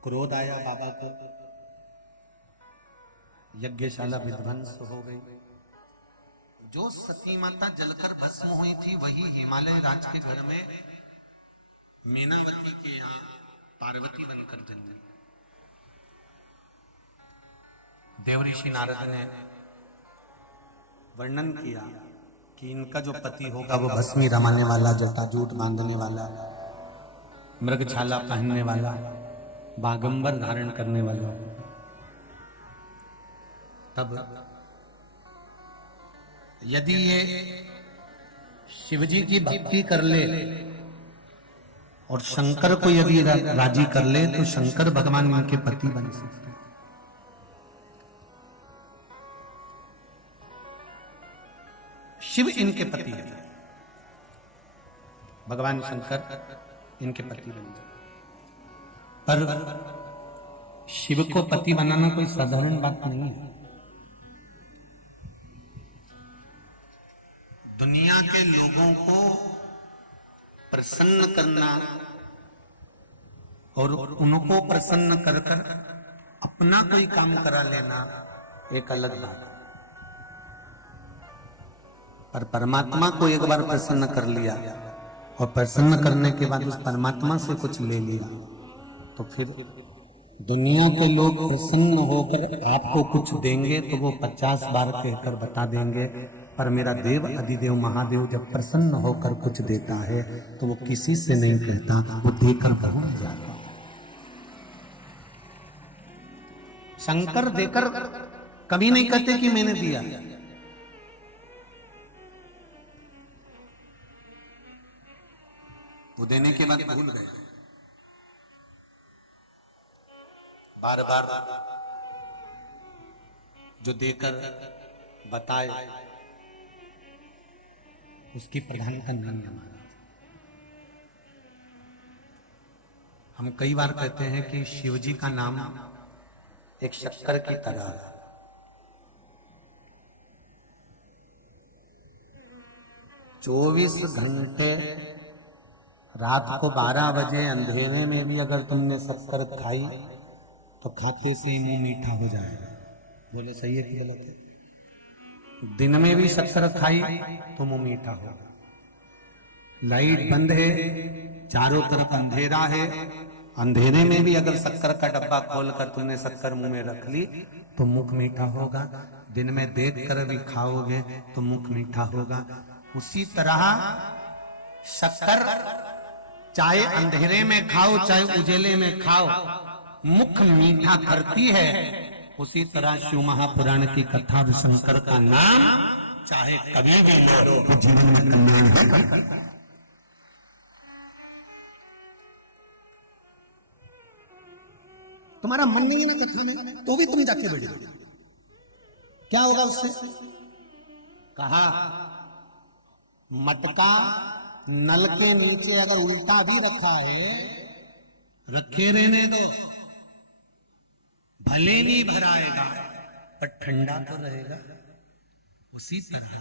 क्रोध आया बाबा को, यज्ञशाला विध्वंस हो गई। जो सती माता जलकर भस्म हुई थी वही हिमालय राज के घर में मीनावती के यहाँ पार्वती बनकर जन्मी। देवऋषि नारद ने वर्णन किया कि इनका जो पति होगा वो भस्मी रमाने वाला, जटाजूट बांधने वाला, मृगछाला पहनने वाला, बागंबर धारण करने वाला। तब यदि ये शिवजी की भक्ति कर ले और शंकर को यदि राजी कर ले तो शंकर भगवान इनके पति बन सकते हैं। शिव इनके पति है, भगवान शंकर इनके पति बन जाए। पर शिव को पति बनाना कोई साधारण बात नहीं है। दुनिया के लोगों को प्रसन्न करना और उनको प्रसन्न कर कर अपना कोई काम करा लेना एक अलग बात है। पर परमात्मा को एक बार प्रसन्न कर लिया और प्रसन्न करने के बाद उस परमात्मा से कुछ ले लिया तो फिर दुनिया के लोग प्रसन्न होकर आपको कुछ देंगे तो वो 50 बार कहकर बता देंगे, पर मेरा देव अधिदेव महादेव जब प्रसन्न होकर कुछ देता है तो वो किसी से नहीं कहता, वो देकर भूल जाता। शंकर देकर कभी नहीं कहते कि मैंने दिया। वो देने के बाद भूल गए। बार बार जो देकर बताए उसकी प्रधानता नहीं है हमारा। हम कई बार कहते हैं कि शिव जी का नाम एक शक्कर की तरह है। चौबीस घंटे रात को 12 बजे अंधेरे में भी अगर तुमने शक्कर खाई तो खाते से ही मुंह मीठा हो जाएगा। बोले सही है कि गलत है? दिन में भी शक्कर खाई तो मुंह मीठा होगा। लाइट बंद है, चारों तरफ अंधेरा है, अंधेरे में भी अगर शक्कर का डब्बा खोलकर तुमने शक्कर मुंह में रख ली तो मुख मीठा होगा। दिन में देख कर भी खाओगे तो मुख मीठा होगा। उसी तरह शक्कर चाहे अंधेरे में खाओ चाहे उजेले में खाओ, मुख मीठा करती है। उसी तरह शिव महापुराण की कथा भी शंकर का नाम चाहे कभी भी लो तो जीवन में कल्याण है। तुम्हारा मन नहीं है ना कथा में तो भी तुम जाके बैठ जाओ, क्या होगा उससे? कहा मटका नल के नीचे अगर उल्टा भी रखा है, रखे रहने दो, भले नहीं भराएगा पर ठंडा तो रहेगा। उसी तरह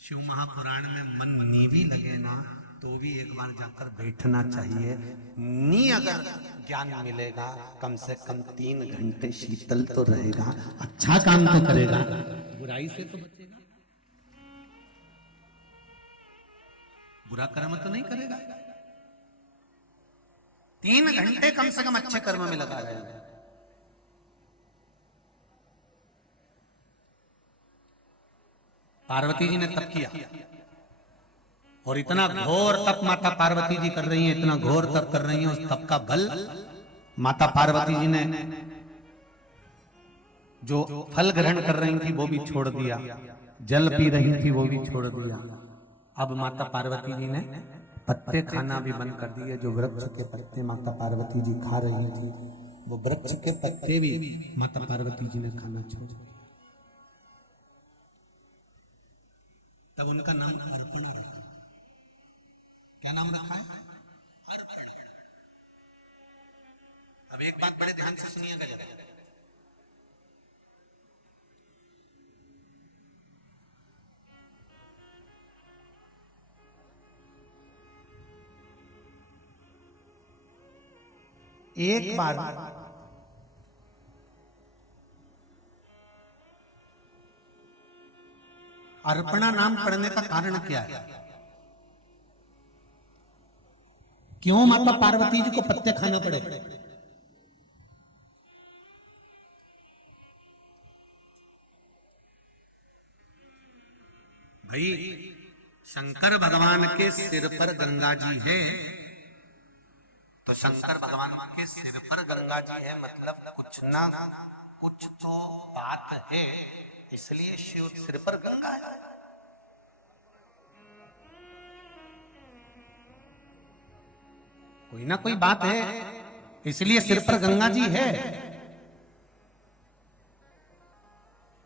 शिव महापुराण में मन नी भी लगे ना तो भी एक बार जाकर बैठना चाहिए। नी अगर ज्ञान मिलेगा कम से कम 3 घंटे शीतल तो रहेगा, अच्छा काम तो करेगा, बुराई से तो बचेगा, बुरा कर्म तो नहीं करेगा। 3 घंटे कम से कम अच्छे कर्म में लगा रहेगा। पार्वती जी ने तप किया और इतना घोर तप माता पार्वती जी कर रही हैं, इतना घोर तप कर रही हैं। उस तप का बल माता पार्वती जी ने जो फल ग्रहण कर रही थी वो भी छोड़ दिया, जल पी रही थी वो भी छोड़ दिया। अब माता पार्वती जी ने पत्ते खाना भी बंद कर दिए। जो वृक्ष के पत्ते माता पार्वती जी खा रही थी वो वृक्ष के पत्ते भी माता पार्वती जी ने खाना छोड़ दिया। तब उनका नाम अर्पणा रखा। क्या नाम रखा है? अर्पणा। अब एक बात बड़े ध्यान से सुनिएगा जरा। एक बार अर्पणा नाम पड़ने का कारण क्या है? क्यों माता पार्वती जी को पत्ते खाना पड़े? भाई शंकर भगवान के सिर पर गंगा जी है, तो शंकर भगवान के सिर पर गंगा जी है मतलब कुछ ना कुछ तो बात है, इसलिए शिव सिर पर गंगा है। कोई ना कोई बात है, इसलिए सिर पर गंगा जी है।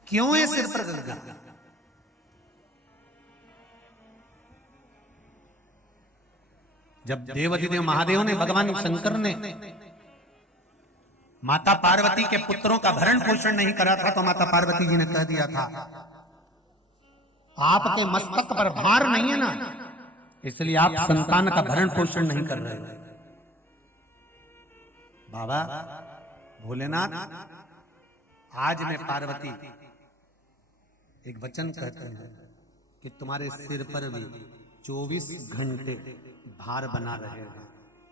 क्यों है सिर पर गंगा? जब देवाधिदेव महादेव ने, भगवान शंकर ने माता पार्वती के पुत्रों का भरण पोषण नहीं करा था तो माता पार्वती जी ने कह दिया था आपके मस्तक पर भार नहीं है ना, इसलिए आप संतान का भरण पोषण नहीं कर रहे हो। बाबा भोलेनाथ, आज मैं पार्वती एक वचन कहते हैं कि तुम्हारे सिर पर भी 24 घंटे भार बना रहेगा।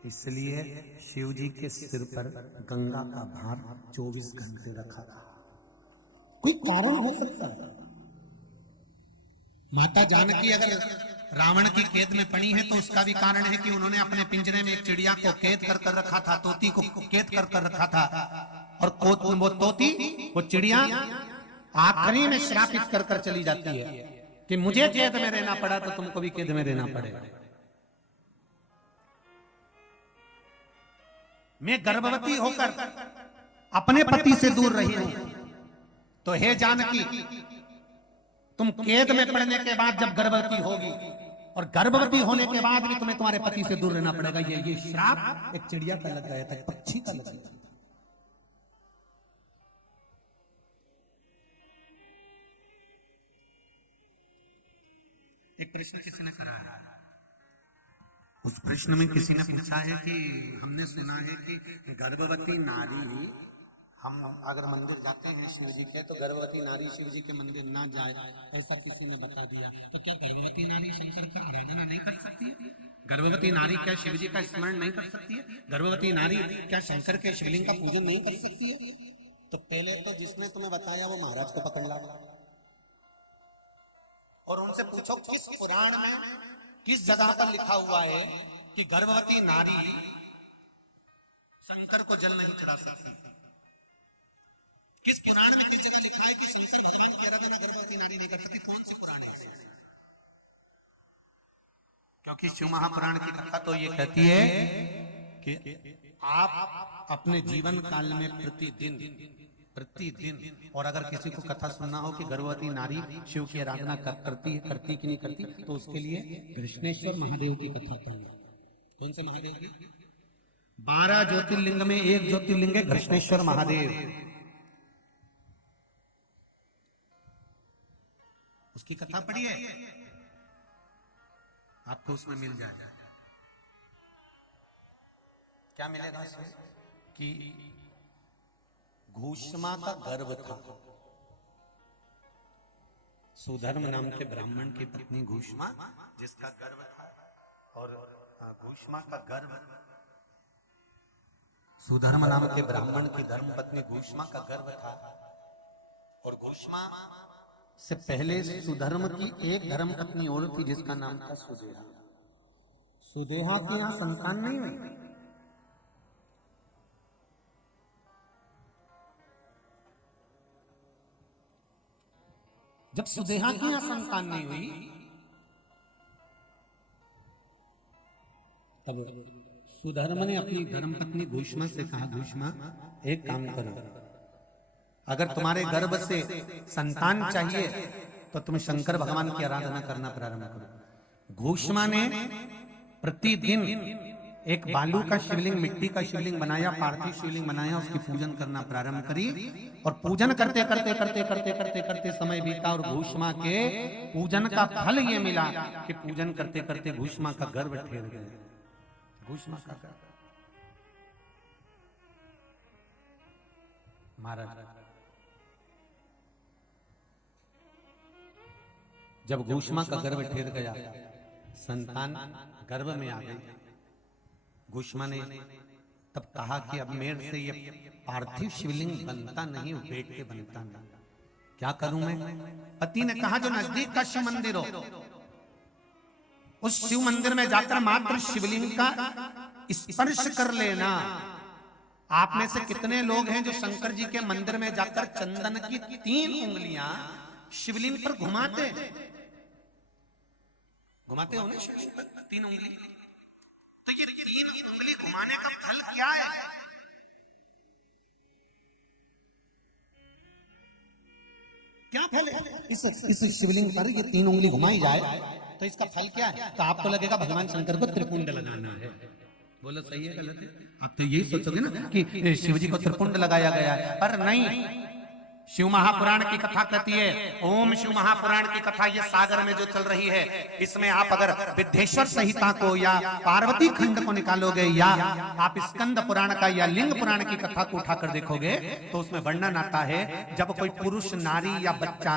इसलिए शिव जी के सिर पर गंगा का भार 24 घंटे रखा था। कोई कारण हो सकता है। माता जानकी अगर रावण की कैद में पड़ी है तो उसका भी कारण है कि उन्होंने अपने पिंजरे में एक चिड़िया को कैद कर रखा था, तोती को कैद कर रखा था, और वो तोती, वो चिड़िया आखिरी में श्रापित कर चली जाती है कि मुझे कैद में रहना पड़ा तो तुमको भी कैद में रहना पड़ेगा। मैं गर्भवती होकर अपने पति से दूर रही हूं, तो हे जानकी, तुम कैद में पड़ने के बाद जब गर्भवती होगी और गर्भवती होने के बाद भी तुम्हें तुम्हारे पति से दूर रहना पड़ेगा। ये श्राप एक चिड़िया का लग गया था, एक पक्षी का लग गया था। एक प्रश्न किसी ने करा है, उस प्रश्न में किसी ने पूछा है कि हमने सुना है कि गर्भवती नारी, हम अगर मंदिर जाते हैं शिव जी के तो गर्भवती नारी शिव जी के मंदिर ना जाए, ऐसा किसी ने बता दिया। तो क्या गर्भवती नारी शंकर का आराधना नहीं कर सकती है? गर्भवती नारी क्या शिव जी का स्मरण नहीं कर सकती है? गर्भवती नारी क्या शंकर के शिवलिंग का पूजन नहीं कर सकती है? तो पहले तो जिसने तुम्हें बताया वो महाराज को पकड़ ला और उनसे पूछो किस पुराण में किस जगह पर लिखा हुआ है कि गर्भवती नारी शंकर को जल नहीं चढ़ा सकती। किस पुराण में किस जगह लिखा है कि शंकर भगवान की आराधना गर्भवती नारी नहीं कर सकती? कौन से पुराण है? क्योंकि शिव महापुराण की कथा तो ये कहती है कि आप अपने जीवन काल में प्रतिदिन और अगर किसी को कथा सुनना हो कि गर्भवती नारी शिव की आराधना करती कि नहीं करती, तो उसके लिए कृष्णेश्वर महादेव की कथा पढ़ना। कौन से महादेव की? 12 ज्योतिर्लिंग में एक ज्योतिर्लिंग है कृष्णेश्वर महादेव। उसकी कथा पढ़िए, आपको उसमें मिल जाएगा। क्या मिलेगा उसमें? कि घूष्मा का गर्भ था। सुधर्म नाम के ब्राह्मण की पत्नी घूष्मा, जिसका गर्भ था, और घूष्मा का गर्भ, सुधर्म नाम के ब्राह्मण की धर्म पत्नी घूष्मा का गर्भ था। और घूष्मा से पहले सुधर्म की एक धर्म पत्नी और थी जिसका नाम था सुदेहा। सुदेहा की यहां संतान नहीं हुई। जब सुदेहा की यहां संतान नहीं हुई तब सुधर्म ने अपनी धर्मपत्नी घूष्मा से कहा, घूष्मा एक काम करो, अगर तुम्हारे गर्भ से संतान चाहिए तो तुम शंकर भगवान की आराधना करना प्रारंभ करो। घूष्मा ने प्रतिदिन एक बालू का शिवलिंग, मिट्टी का शिवलिंग बनाया, पार्थिव शिवलिंग बनाया, उसकी पूजन करना प्रारंभ करी। और पूजन करते करते करते करते करते करते समय बीता और घूष्मा के पूजन का फल ये मिला कि पूजन करते करते घूष्मा का गर्भ ठहर गया। घूष्मा का गर्भ महाराज, जब घूष्मा का गर्भ ठहर गया, संतान गर्भ में आ गई, घूष्मा ने तब कहा कि अब मेरे से ये पार्थिव शिवलिंग बनता नहीं, पेट के बनता नहीं, क्या करूं मैं? पति ने कहा जो नजदीक का शिव मंदिर हो, उस शिव मंदिर में जाकर मात्र शिवलिंग का स्पर्श कर लेना। आप में से कितने लोग हैं जो शंकर जी के मंदिर में जाकर चंदन की 3 उंगलियां शिवलिंग पर घुमाते हो ना? शिवलिंग पर 3 उंगली, तो ये 3 उंगली घुमाने का फल क्या है? क्या फल है? इस शिवलिंग पर ये 3 उंगली घुमाई जाए तो इसका फल क्या है? तो आपको लगेगा भगवान शंकर को त्रिपुंड लगाना है। बोलो सही है गलत है? आप तो यही सोचोगे ना कि शिव जी को त्रिपुंड लगाया गया है, पर नहीं, शिव महापुराण की कथा कहती है, ओम शिव महापुराण की कथा ये सागर में जो चल रही है, इसमें आप अगर विद्धेश्वर संहिता को या पार्वती खंड को निकालोगे या आप स्कंद पुराण का या लिंग पुराण की कथा को उठाकर देखोगे तो उसमें वर्णन आता है, जब कोई पुरुष, नारी या बच्चा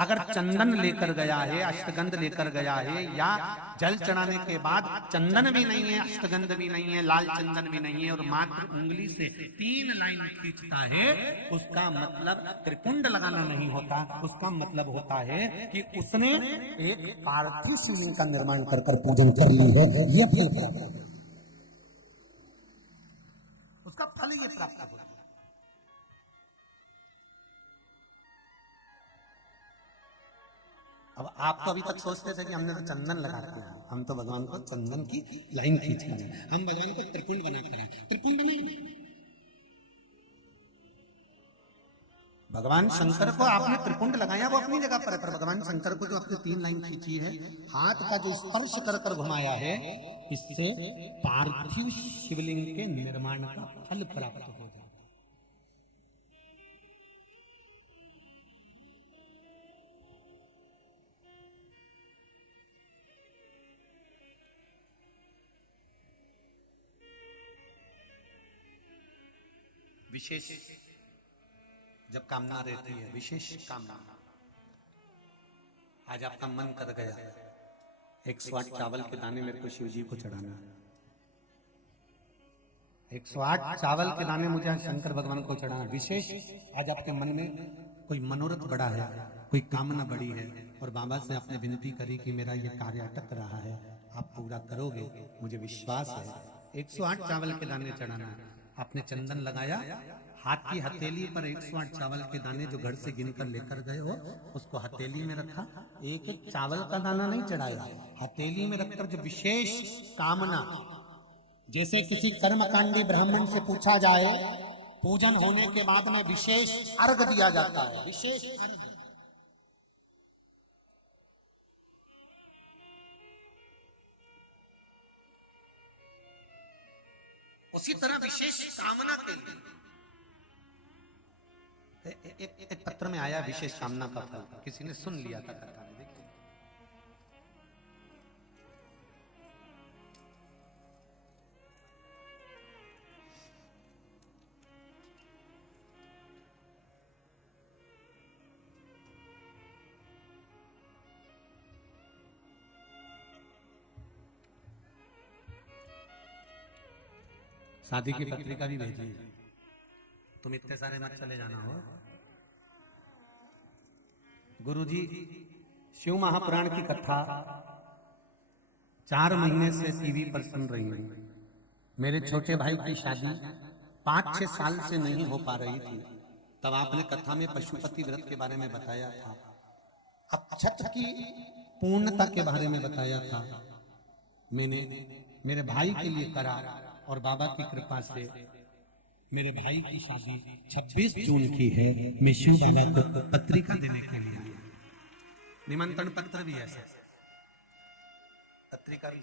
अगर चंदन लेकर गया है, अष्टगंध लेकर गया है, या जल चढ़ाने के बाद चंदन भी नहीं है, अष्टगंध भी नहीं है, लाल चंदन भी नहीं है, और मात्र उंगली से 3 लाइन खींचता है, उसका मतलब त्रिपुंड लगाना नहीं होता, उसका मतलब होता है कि उसने एक पार्थिव शिवलिंग का निर्माण कर पूजन कर ली है, यह फल प्राप्त है, उसका फल ये प्राप्त होता है। अब आप तो अभी तक सोचते थे कि हमने तो चंदन लगा दिया, हम तो भगवान को चंदन की लाइन खींच कर, हम भगवान को त्रिपुंड बनाकर आए, त्रिपुंड नहीं, भगवान शंकर को आपने त्रिपुंड लगाया वो अपनी जगह पर है, पर भगवान शंकर को जो आपने 3 लाइन खींची है, हाथ का जो स्पर्श कर कर घुमाया है, इससे पार्थिव शिवलिंग के निर्माण का फल प्राप्त हो जाता है। विशेष जब कामना रहती है, विशेष कामना, आज आपका मन कर गया 108 चावल के दाने मेरे को शिव जी को चढ़ाना, 108 चावल के दाने मुझे आज शंकर भगवान को चढ़ाना, विशेष आज आपके मन में कोई मनोरथ बड़ा है, कोई कामना बड़ी है, और बाबा से आपने विनती करी कि मेरा ये कार्य अटक रहा है, आप पूरा करोगे, मुझे विश्वास है। 108 चावल के दाने चढ़ाना, आपने चंदन लगाया, हाथ की हथेली पर 108 चावल के दाने जो घर से गिनकर लेकर गए हो, उसको हथेली में रखा, एक एक चावल का दाना नहीं चढ़ाया, हथेली में रखकर जो विशेष कामना, जैसे किसी कर्मकांडी ब्राह्मण से पूछा जाए, पूजन होने के बाद में विशेष अर्घ दिया जाता है, विशेष अर्घ, उसी तरह विशेष कामना के लिए एक पत्र में आया विशेष कामना का फल, किसी ने सुन लिया था कथा में, देखिए शादी की पत्रिका भी भेजी, तुम इतने सारे मत चले जाना हो। गुरुजी शिव महापुराण की कथा 4 महीने से टीवी पर सुन रही हूं, मेरे छोटे भाई की शादी 5-6 साल से नहीं हो पा रही थी, तब आपने कथा में पशुपति व्रत के बारे में बताया था, अक्षत की पूर्णता के बारे में बताया था, मैंने मेरे भाई के लिए करा, और बाबा की कृपा से मेरे भाई की शादी 26 जून की है। मैं शिव बाबा को पत्रिका देने के लिए आया, निमंत्रण पत्र भी है, पत्रिका भी,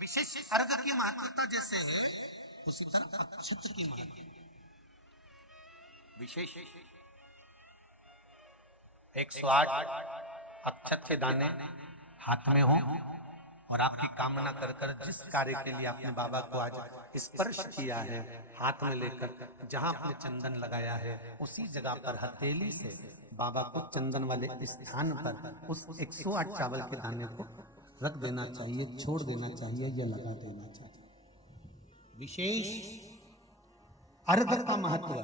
विशेष अर्घ की महत्वता जैसे है, उसी तरह अक्षत की महत्वता विशेष, 108 अक्षत के दाने हाथ में हो, और आपकी कामना कर कर जिस कार्य के लिए आपने बाबा को आज स्पर्श किया है, हाथ में लेकर जहां आपने चंदन लगाया है, उसी जगह पर हथेली से बाबा को चंदन वाले स्थान पर उस 108 चावल के दाने को रख देना चाहिए, छोड़ देना चाहिए, या लगा देना चाहिए। विशेष अर्घ का महत्व,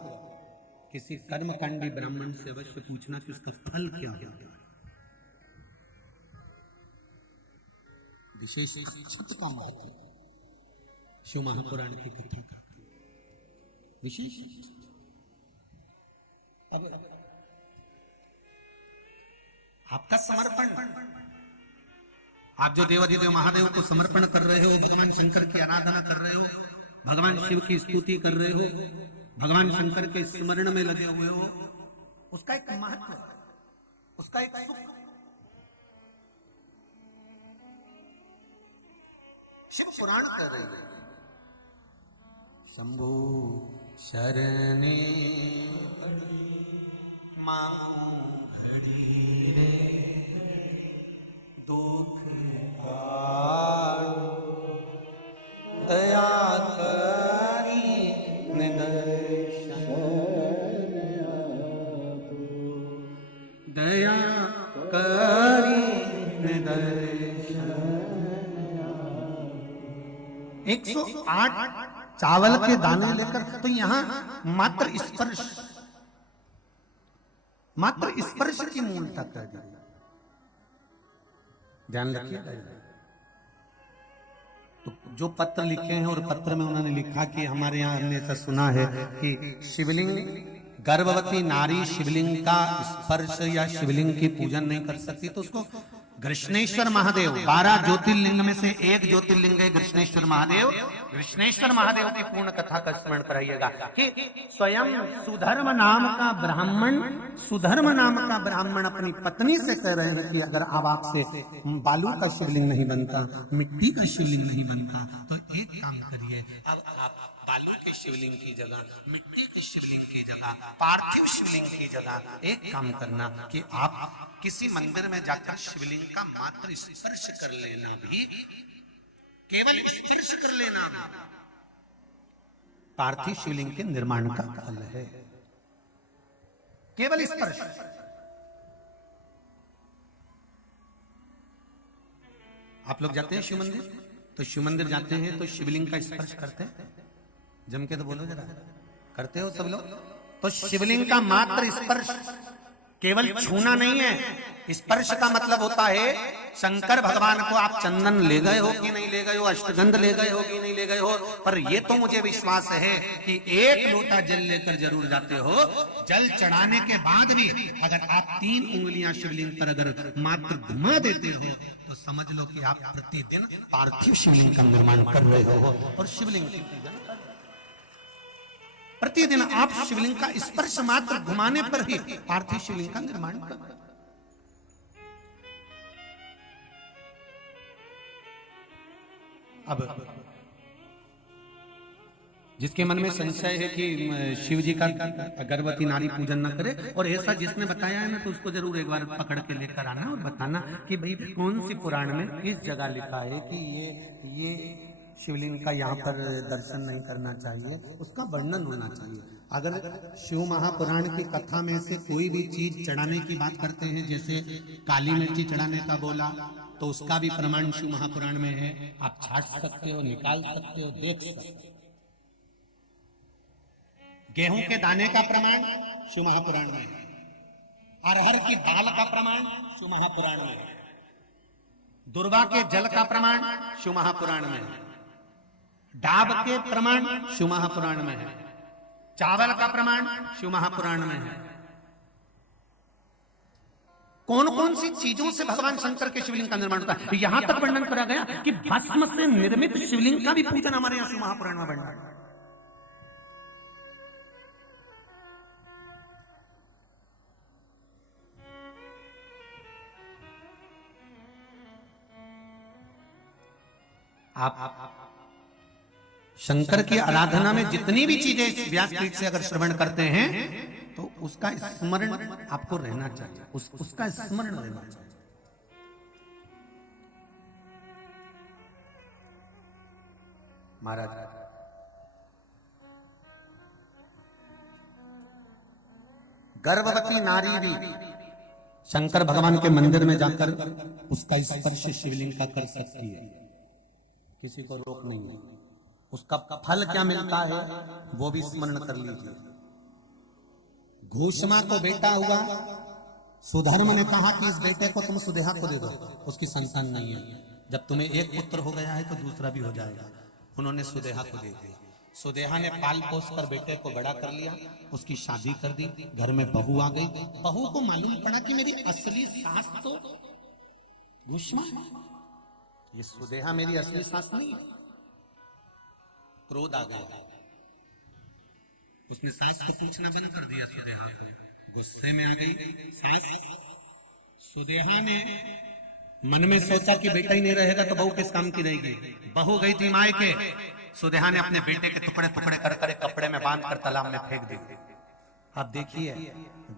किसी कर्मकांडी ब्राह्मण से अवश्य पूछना कि उसका फल क्या होता है। विशेष अक्षत का महत्व, शिव महापुराण की कथा का विशेष, आपका समर्पण, आप जो देवाधिदेव महादेव को समर्पण कर रहे हो, भगवान शंकर की आराधना कर रहे हो, भगवान शिव की स्तुति कर रहे हो, भगवान शंकर के स्मरण में लगे हुए हो, उसका एक महत्व, उसका एक सुख। शिव पुराण कह रहे हैं, शंभो शरणे मांगू घड़ी रे दुख काट दया करी निदर्शन दया करी निदर्शन। 108 चावल के दाने लेकर, तो यहां मात्र स्पर्श की मूलता कर दी। ध्यान रखिएगा। तो जो पत्र लिखे हैं और पत्र में उन्होंने लिखा कि हमारे यहाँ हमने ऐसा सुना है कि शिवलिंग, गर्भवती नारी शिवलिंग का स्पर्श या शिवलिंग की पूजन नहीं कर सकती, तो उसको कृष्णेश्वर महादेव, 12 ज्योतिर्लिंग में से एक ज्योतिर्लिंग है कृष्णेश्वर महादेव। कृष्णेश्वर महादेव की पूर्ण कथा का स्मरण कराइएगा कि स्वयं सुधर्म नाम का ब्राह्मण अपनी पत्नी से कह रहे हैं कि अगर अब आपसे बालू का शिवलिंग नहीं बनता, मिट्टी का शिवलिंग नहीं बनता, तो एक काम करिए, अब आप बालू के शिवलिंग की जगह, मिट्टी के शिवलिंग की जगह, पार्थिव शिवलिंग की जगह एक काम करना कि आप किसी मंदिर में जाकर शिवलिंग का मात्र स्पर्श कर लेना, भी केवल स्पर्श कर लेना भी पार्थिव शिवलिंग के निर्माण का फल है। केवल स्पर्श। आप लोग जाते हैं शिव मंदिर, तो शिव मंदिर जाते हैं तो शिवलिंग का स्पर्श करते हैं, जम के तो बोलो जरा, करते हो सब लोग? तो शिवलिंग का मात्र स्पर्श, केवल छूना नहीं है। स्पर्श का मतलब होता है शंकर भगवान को आप चंदन ले गए हो कि नहीं ले गए हो, अष्टगंध ले गए हो कि नहीं ले गए हो, पर ये तो मुझे विश्वास है कि एक लोटा जल लेकर जरूर जाते हो। जल चढ़ाने के बाद भी अगर आप 3 उंगलियां शिवलिंग पर अगर मात्र घुमा देते हो, तो समझ लो कि आप प्रतिदिन पार्थिव शिवलिंग का निर्माण कर रहे हो और शिवलिंग की पूजन कर रहे हो। प्रतिदिन आप शिवलिंग का स्पर्श मात्र घुमाने पर ही पार्थिव शिवलिंग का निर्माण कर रहे हो। अब जिसके मन में संशय है कि शिव जी का गर्भवती नारी पूजन न करे, और ऐसा जिसने बताया है ना, तो उसको जरूर एक बार पकड़ के लेकर आना और बताना कि भाई कौन सी पुराण में किस जगह लिखा है कि ये शिवलिंग का यहाँ पर दर्शन नहीं करना चाहिए, उसका वर्णन होना चाहिए। अगर शिव महापुराण की कथा में से कोई भी चीज चढ़ाने की बात करते हैं, जैसे काली मिर्ची चढ़ाने का बोला, तो उसका भी प्रमाण शिव महापुराण में है। आप छाट सकते हो, निकाल सकते हो, देख सकते हो। गेहूं के दाने का प्रमाण शिव महापुराण में है। अरहर की दाल का प्रमाण शिव महापुराण में है। दुर्वा के जल का प्रमाण शिव महापुराण में है। डाब के प्रमाण शिव महापुराण में है। चावल का प्रमाण शिव महापुराण में है। कौन कौन सी चीजों से भगवान शंकर के शिवलिंग का निर्माण होता है, यहां तक वर्णन करा गया कि भस्म से निर्मित शिवलिंग का भी पूजन हमारे यहां शिव महापुराण में वर्णन है। आप शंकर की आराधना में जितनी भी चीजें व्यासपीठ से अगर श्रवण करते हैं, तो उसका स्मरण आपको रहना चाहिए, उसका स्मरण रहना चाहिए। महाराज गर्भवती नारी भी शंकर भगवान के मंदिर में जाकर उसका स्पर्श शिवलिंग का कर सकती है, किसी को रोक नहीं है। उसका फल क्या मिलता है वो भी स्मरण कर लीजिए। घोषमा को बेटा हुआ, सुधर्म ने कहा कि इस बेटे को तुम सुदेहा को दे दो, उसकी संतान नहीं है। जब तुम्हें एक पुत्र हो गया है तो दूसरा भी हो जाएगा। उन्होंने सुदेहा को दे दिया। सुदेहा ने पाल पोस कर बेटे को बड़ा कर लिया, उसकी शादी कर दी, घर में बहू आ गई। बहू को मालूम पड़ा कि मेरी असली सास तो घोषमा है, ये सुदेहा मेरी असली सास नहीं है। क्रोध आ गया, उसने सास को पूछना बंद कर दिया। सुदेहा को गुस्से में आ गई सास। सुदेहा ने मन में सोचा कि बेटा ही नहीं रहेगा तो बहू किस काम की रहेगी। बहू गई थी मायके, सुदेहा ने अपने बेटे के टुकड़े टुकड़े कर कर कपड़े में बांध कर तालाब में फेंक दिए। अब देखिए,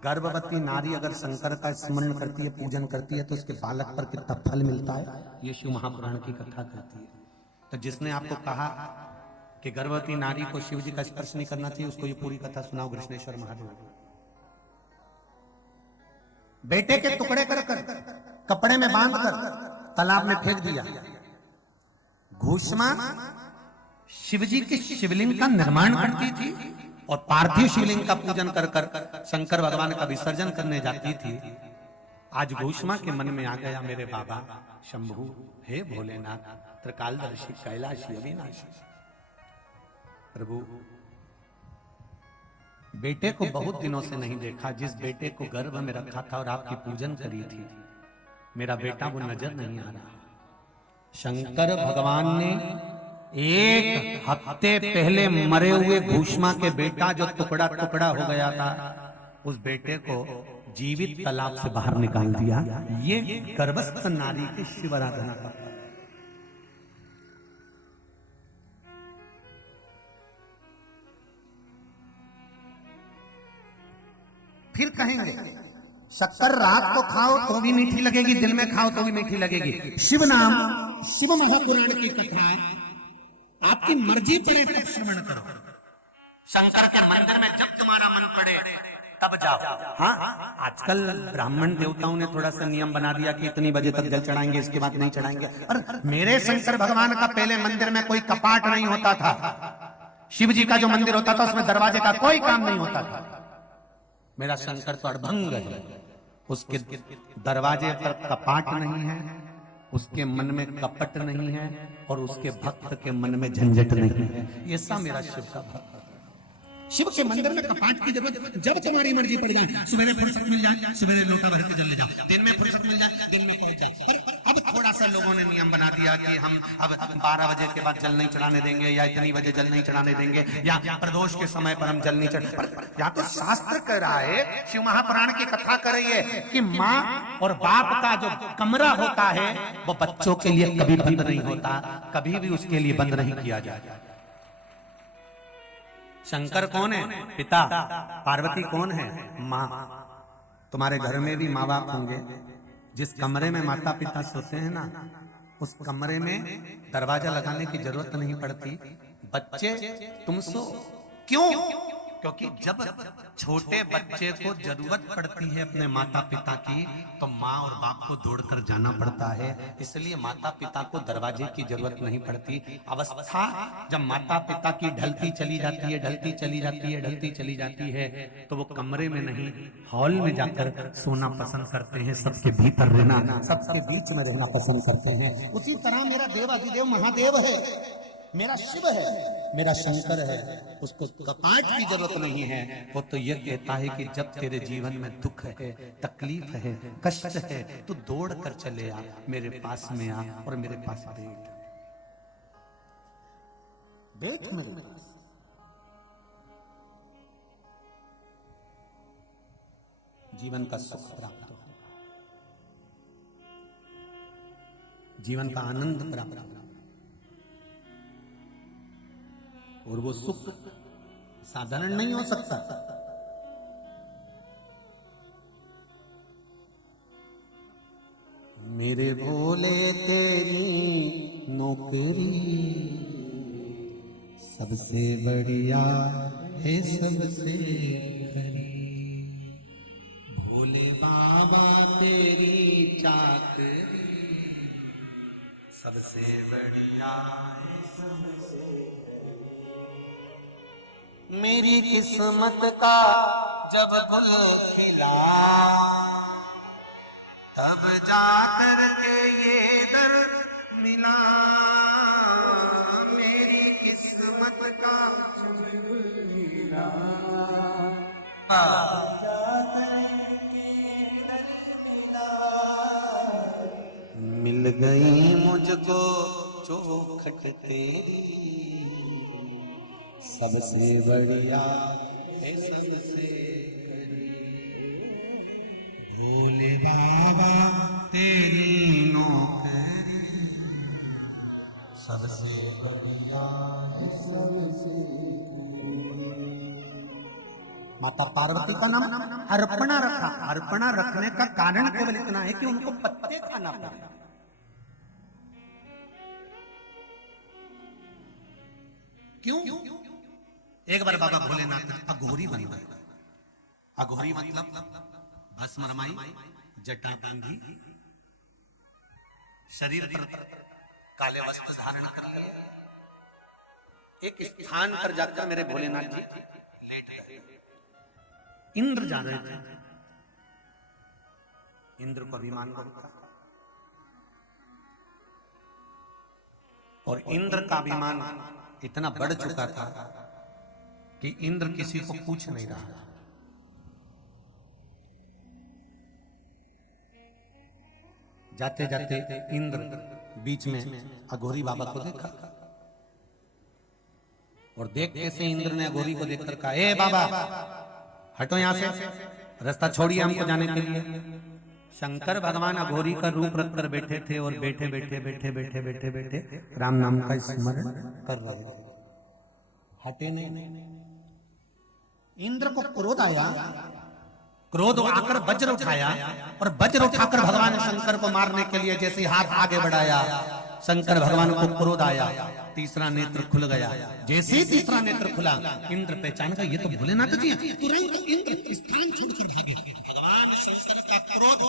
गर्भवती नारी अगर शंकर का स्मरण करती है, पूजन करती है, तो उसके बालक पर कितना फल मिलता है, ये शिव महापुराण की कथा कहती है। तो जिसने आपको कहा कि गर्भवती नारी को शिव जी का स्पर्श नहीं करना चाहिए, उसको ये पूरी कथा सुनाओ कृष्णेश्वर महादेव। बेटे के टुकड़े कर कर कपड़े में बांध कर तालाब में फेंक दिया। घूष्मा शिवजी के शिवलिंग का निर्माण करती थी और पार्थिव शिवलिंग का पूजन कर कर शंकर भगवान का विसर्जन करने जाती थी। आज घूष्मा के मन में आ गया, मेरे बाबा शंभु, हे भोलेनाथ, त्रिकालदर्शी, कैलाशी, अविनाशी प्रभु, बेटे को बहुत दिनों से नहीं देखा। जिस बेटे को गर्भ में रखा था और आपकी पूजन करी थी, मेरा बेटा वो नजर नहीं आ रहा। शंकर भगवान ने एक हफ्ते पहले मरे हुए घूष्मा के बेटा जो टुकड़ा टुकड़ा हो गया था, उस बेटे को जीवित तालाब से बाहर निकाल दिया। ये गर्भस्थ नारी की शिव आराधना का। फिर कहेंगे शक्कर रात को खाओ तो भी मीठी लगेगी, दिन में खाओ तो भी मीठी लगेगी। शिव नाम, शिव महापुराण की कथा है, आपकी मर्जी पड़े तब श्रवण करो। शंकर के मंदिर में जब तुम्हारा मन पड़े तब जाओ। हाँ, आजकल ब्राह्मण देवताओं ने थोड़ा सा नियम बना दिया कि इतनी बजे तक जल चढ़ाएंगे, इसके बाद नहीं चढ़ाएंगे। पर मेरे शंकर भगवान का पहले मंदिर में कोई कपाट नहीं होता था। शिव जी का जो मंदिर होता था उसमें दरवाजे का कोई काम नहीं होता था। मेरा शंकर तो अड़भंग है, उसके दरवाजे पर कपाट नहीं है, उसके मन में कपट नहीं है और उसके भक्त के मन में झंझट नहीं है। ऐसा मेरा शिव का भक्त। शिव के मंदिर में कपाट की जरूरत, जब तुम्हारी मर्जी पड़ जाए, सवेरे फुर्सत मिल जाए सवेरे लोटा भर के जल ले जाओ, दिन में फुर्सत मिल जाए दिन में पहुंच जाए। पर अब थोड़ा सा लोगों ने नियम बना दिया कि हम अब 12 बजे के बाद जल नहीं चढ़ाने देंगे, या इतनी बजे जल नहीं चढ़ाने देंगे, या प्रदोष के समय पर हम जल नहीं चढ़ा। या तो शास्त्र कह रहा है, शिव महापुराण की कथा कर रही है कि माँ और बाप का जो कमरा होता है वो बच्चों के लिए कभी बंद नहीं होता, कभी भी उसके लिए बंद नहीं किया जाता। शंकर कौन है? पिता। पार्वती कौन है? माँ। तुम्हारे घर में भी माँ बाप होंगे। जिस कमरे में माता पिता सोते हैं ना, उस कमरे में दरवाजा लगाने की जरूरत नहीं पड़ती। बच्चे तुम सो क्यों? क्योंकि जब छोटे बच्चे को जरूरत पड़ती है अपने माता पिता की, तो माँ और बाप को दौड़कर जाना पड़ता है। इसलिए माता पिता को दरवाजे की जरूरत नहीं पड़ती। अवस्था जब माता पिता की ढलती चली जाती है, ढलती चली जाती है, ढलती चली जाती है, तो वो कमरे में नहीं हॉल में जाकर सोना पसंद करते हैं, सबके भीतर रहना, सबके बीच में रहना पसंद करते हैं। उसी तरह मेरा देवाधिदेव महादेव है, मेरा शिव है, मेरा शंकर है, उसको कपाट की जरूरत नहीं है। वो तो ये कहता है कि जब तेरे जीवन में दुख है, तकलीफ है, कष्ट है, तू दौड़ कर चले आ, मेरे पास में आ और मेरे पास बैठ बैठ मेरे पास। जीवन का सुख प्राप्त हो, जीवन का आनंद प्राप्त हो। और वो सुख साधारण नहीं हो सकता। मेरे भोले तेरी नौकरी सबसे बढ़िया है, सबसे खरी। भोले बाबा तेरी चाकरी सबसे बढ़िया है, सबसे। मेरी किस्मत का जब गुल खिला, तब जाकर के ये दर मिला। मेरी किस्मत का जब गुल खिला, जाकर के दर मिला। मिल गई मुझको चौखट तेरी सबसे बढ़िया है, सबसे करीब। भोले बाबा तेरी नौकरी सबसे माता पार्वती का नाम अर्पणा रखा। अर्पणा रखने का कारण केवल इतना है कि उनको पत्ते खाना पड़ा। क्यों? एक बार बाबा भोलेनाथ अघोरी बन गए। अघोरी मतलब भस्म रमाई, जटा बांधी, शरीर पर काले वस्त्र धारण कर लिए, एक स्थान पर जाकर मेरे भोलेनाथ जी लेट गए। इंद्र जा रहे थे। इंद्र को अभिमान बहुत था और इंद्र का अभिमान इतना बढ़ चुका था कि इंद्र किसी को पूछ नहीं रहा था। जाते जाते इंद्र बीच में अघोरी बाबा को देखा और देखते से इंद्र ने अघोरी को देखकर कहा, ए बाबा हटो यहां से, रास्ता छोड़िए हमको जाने के लिए। शंकर भगवान अघोरी का रूप रखकर बैठे थे और बैठे बैठे बैठे बैठे बैठे बैठे राम नाम का स्मरण कर रहे थे। हटे नहीं। इंद्र को क्रोध आया। क्रोध आकर वज्र उठाया और वज्र उठाकर भगवान शंकर को मारने के लिए जैसे हाथ आगे बढ़ाया, शंकर भगवान को क्रोध आया, तीसरा नेत्र खुल गया। जैसे ही तीसरा नेत्र खुला, इंद्र पहचान का ये तो भोलेनाथ जी हैं। तुरंत इंद्र स्थान छोड़कर भागे। भगवान शंकर का क्रोध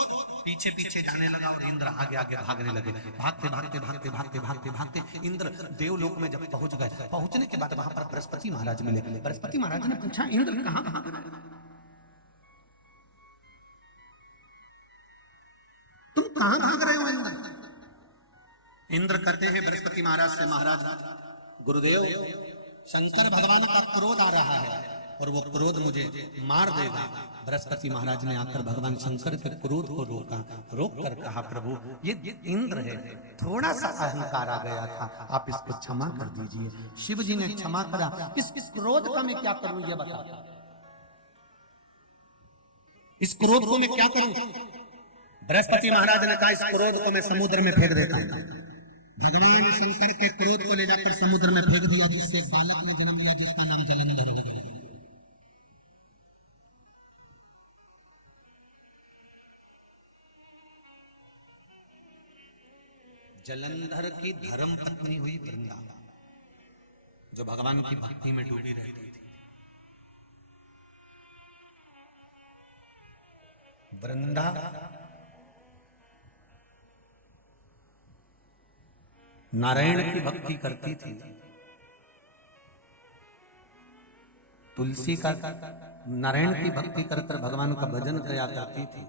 पीछे पीछे जाने लगा और इंद्र आगे आगे भागने लगे। भागते भागते भागते भागते भागते भागते इंद्र देवलोक में जब पहुंच गए, पहुंचने के बाद वहां पर बृहस्पति महाराज मिले। बृहस्पति महाराज ने पूछा, इंद्र कहां भाग रहे हो? तुम कहां भाग रहे हो इंद्र? इंद्र कहते हैं बृहस्पति महाराज से, महाराज गुरुदेव शंकर भगवान का क्रोध आ रहा है और वो क्रोध मुझे मार देगा। बृहस्पति महाराज ने आकर भगवान शंकर के क्रोध को रोका। रोक कर कहा, प्रभु ये इंद्र है, थोड़ा सा अहंकार आ गया था, आप इसको क्षमा कर दीजिए। शिव जी ने क्षमा करा। इस क्रोध का मैं क्या करूं ये बता। इस क्रोध को मैं क्या करूं? बृहस्पति महाराज ने कहा, इस क्रोध को मैं समुद्र में फेंक देता हूं। भगवान शंकर के क्रोध को ले जाकर समुद्र में फेंक दिया, जिससे एक बालक ने जन्म लिया जिसका नाम जलंधर है। जलंधर की धर्म पत्नी हुई वृंदा, जो भगवान की भक्ति में डूबी रहती थी। वृंदा नारायण की भक्ति करती थी। तुलसी का नारायण की भक्ति कर भगवान का भजन किया करती थी।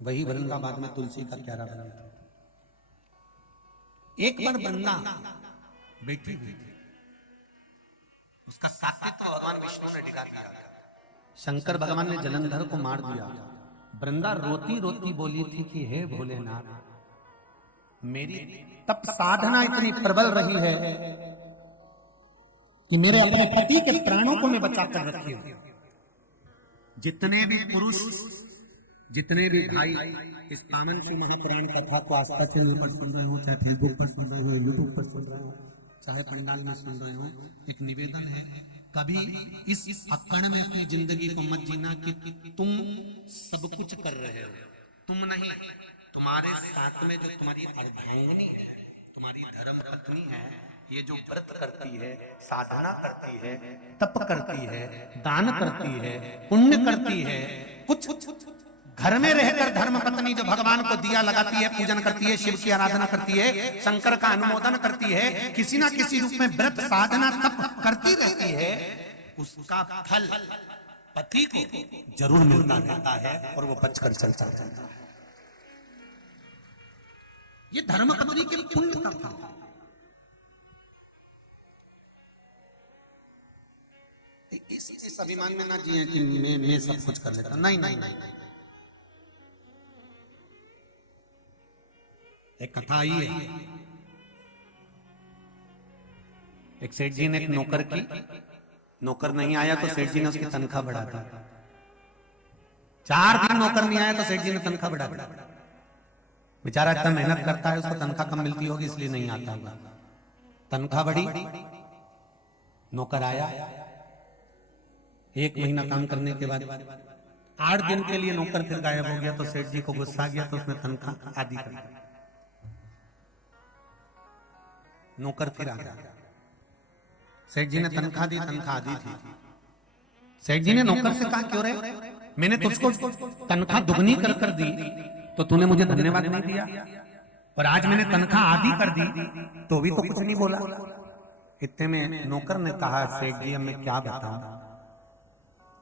वही वृंदाबाद में तुलसी का क्यारा बनी थी। एक बार वृंदा बैठी हुई थी, उसका सात्वित्व भगवान विष्णु ने दिखा दिया। शंकर भगवान ने जलंधर को मार दिया। वृंदा रोती रोती बोली थी कि हे भोलेनाथ, मेरी तप साधना इतनी प्रबल रही है कि मेरे अपने पति के प्राणों को मैं बचा कर रखी हूं। जितने भी पुरुष, जितने भी भाई इस पावन शिव महापुराण कथा को आस्था चैनल पर सुन रहे हो, चाहे फेसबुक पर सुन रहे हो, यूट्यूब पर सुन रहे हो, चाहे पंडाल में सुन रहे हो, एक निवेदन है, कभी इस अक्कड़ में अपनी जिंदगी को मत जीना कि तुम सब कुछ कर रहे हो। तुम नहीं, तुम्हारे साथ में जो तुम्हारी अर्धांगिनी है, तुम्हारी धर्म पत्नी है, ये जो व्रत करती है, साधना करती है, तप करती है, दान करती है, पुण्य करती है, कुछ घर में रहकर धर्म पत्नी जो भगवान को दिया लगाती है, पूजन करती है, शिव की आराधना करती है, शंकर का अनुमोदन करती है, किसी ना किसी रूप में व्रत साधना तप करती रहती है, उसका फल पति को जरूर मिलता रहता है और वो बचकर चलता है। ये धर्म पत्नी के पुण्य का फल। इस अभिमान में ना जिए कि मैं सब कुछ कर लेता। नहीं नहीं नहीं, एक कथा आई है, एक सेठ जी ने एक नौकर की, नौकर नहीं आया तो सेठ जी ने उसकी तनख्वाह बढ़ा दी। 4 दिन नौकर नहीं आया तो सेठ जी ने तनख्वाह बढ़ा दी। बेचारा इतना मेहनत करता है, उसको तनख्वाह कम मिलती होगी इसलिए नहीं आता होगा। तनख्वाह बढ़ी, नौकर आया, 1 महीना काम करने के बाद 8 दिन के लिए नौकर फिर गायब हो गया, तो सेठ जी को गुस्सा गया, तो उसने तनख्वाह आधी कर दी। नौकर फिर आ गया, सेठ जी ने तनख्वाह दी, तनख्वाह आधी थी। सेठ जी ने नौकर से कहा, क्यों रे, मैंने तुझको तनख्वाह दुगनी कर दी तो तूने मुझे धन्यवाद नहीं दिया, और आज मैंने तनख्वाह आधी कर दी तो भी तो कुछ नहीं बोला। इतने में नौकर ने कहा, सेठ जी अब मैं क्या बताऊं,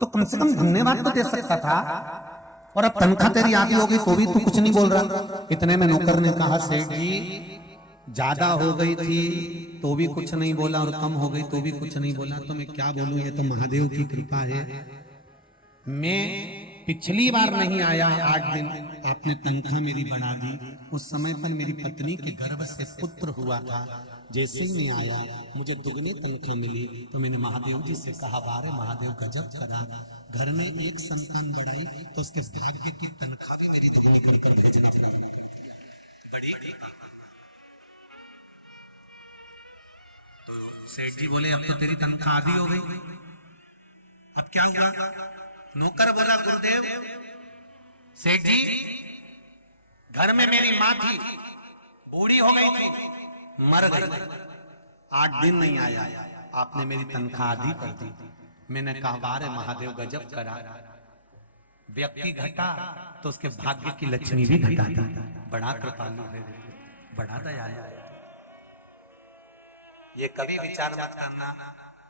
तो कम से कम धन्यवाद तो दे सकता था, और अब तनख्वाह तेरी आधी हो गई तो भी तू कुछ नहीं बोल रहा। इतने में नौकर ने कहा, सेठ जी ज्यादा हो गई थी तो भी कुछ नहीं बोला, और कम हो गई तो भी कुछ नहीं बोला, तो मैं क्या बोलूं, ये तो महादेव की कृपा है। मैं पिछली बार नहीं आया 8 दिन, आपने तनख्वाह मेरी बढ़ा दी। उस समय पर मेरी पत्नी के गर्भ से पुत्र हुआ था, जैसे ही मैं आया मुझे दुगनी तनख्वाह मिली, तो मैंने महादेव जी से कहा, बारे महादेव गजब करा, घर में एक संतान बढ़ाई तो उसके भाग्य की तनख्वाह भी मेरी दुगनी कर भेजना। तो सेठ जी बोले, अब तो तेरी तनख्वाह आधी हो गई, अब क्या हुआ? नौकर बोला, गुरुदेव सेठ जी घर में मेरी माँ थी, बूढ़ी हो गई थी, मर गई, 8 दिन नहीं आया, आपने मेरी तनख्वाह आधी कर दी। मैंने कहा, बारे महादेव गजब करा, व्यक्ति घटा तो उसके भाग्य की लक्ष्मी भी घटा दी, बड़ा कृपालु है, बड़ा दयालु है। ये कभी विचार मत करना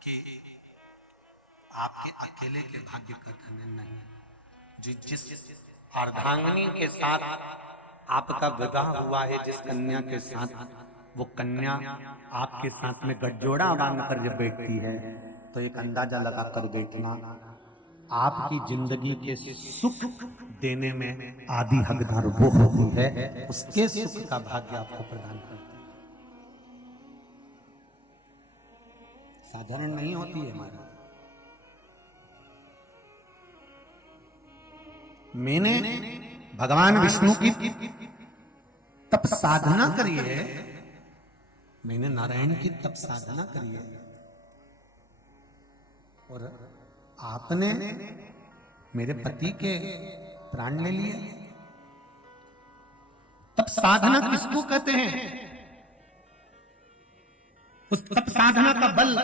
कि आपके अकेले के भाग्य का धन नहीं। जिस अर्धांगिनी के साथ आपका विवाह हुआ है, जिस कन्या के साथ, वो कन्या आपके साथ में गठजोड़ा बांधकर जब बैठती है तो एक अंदाजा लगाकर बैठना, आपकी जिंदगी के सुख देने में आदि हकदार वो होती है, उसके सुख का भाग्य आपको प्रदान करती है, साधारण नहीं होती है हमारा। मैंने भगवान विष्णु की तप साधना करी है, मैंने नारायण की तप साधना करी है, और आपने मेरे पति के प्राण ले लिए। तप साधना किसको कहते हैं? उस तप साधना का बल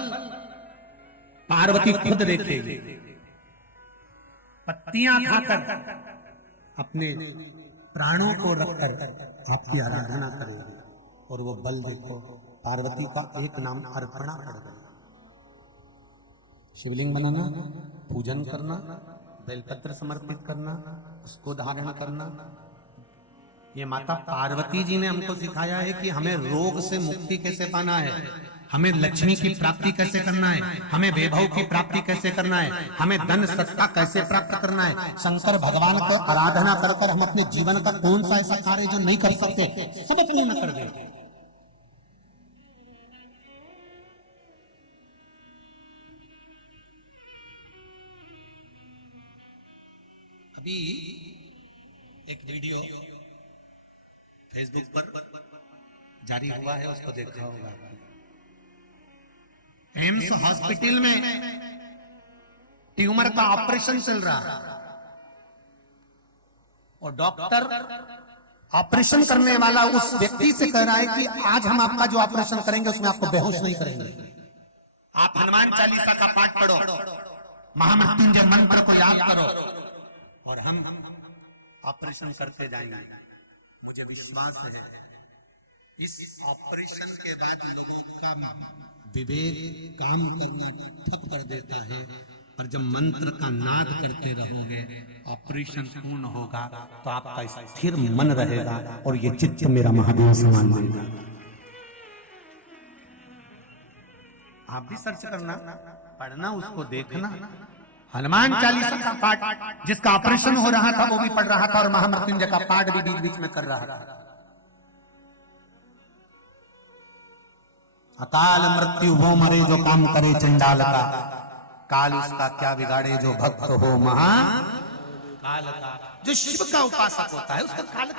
पार्वती खुद देखेगी, पत्तियां खाकर अपने प्राणों को रखकर आपकी आराधना करेगी, और वो बल देखो, पार्वती का एक नाम अर्पणा पड़ गया। शिवलिंग बनाना, पूजन करना, बेलपत्र समर्पित करना, उसको धारण करना, ये माता पार्वती जी ने हमको सिखाया है कि हमें रोग से मुक्ति कैसे पाना है, हमें लक्ष्मी की प्राप्ति कैसे करना है, हमें वैभव की प्राप्ति कैसे करना है, हमें धन सत्ता कैसे प्राप्त करना है। शंकर भगवान को आराधना कर हम अपने जीवन का कौन सा ऐसा कार्य जो नहीं कर सकते, सब पूर्ण कर देते। अभी एक वीडियो फेसबुक पर जारी हुआ है, उसको देखा होगा। एम्स हॉस्पिटल में ट्यूमर का ऑपरेशन चल रहा है, और डॉक्टर ऑपरेशन करने वाला उस व्यक्ति से कह रहा है कि आज हम आपका जो ऑपरेशन करेंगे उसमें आपको बेहोश नहीं करेंगे, आप हनुमान चालीसा का पाठ पढ़ो, महामृत्युंजय मंत्र को याद करो, और हम ऑपरेशन करते जाएंगे। मुझे विश्वास है इस ऑपरेशन के बाद लोगों का विवेक काम करना ठप कर देता है, और जब मंत्र का नाद करते रहोगे, ऑपरेशन पूर्ण होगा तो आपका स्थिर मन रहेगा, और ये चित्त मेरा महादेव समान रहेगा। आप भी सर्च करना, पढ़ना, उसको देखना। हनुमान चालीसा का पाठ, जिसका ऑपरेशन हो रहा था वो भी पढ़ रहा था, और महामृत्युंजय का पाठ भी बीच बीच में कर रहा था। अकाल मृत्यु वो मरे जो काम करे चंडाल का, काल उसका क्या बिगाड़े जो भक्त हो महा काल का। जो शिव का उपासक होता है उसका काल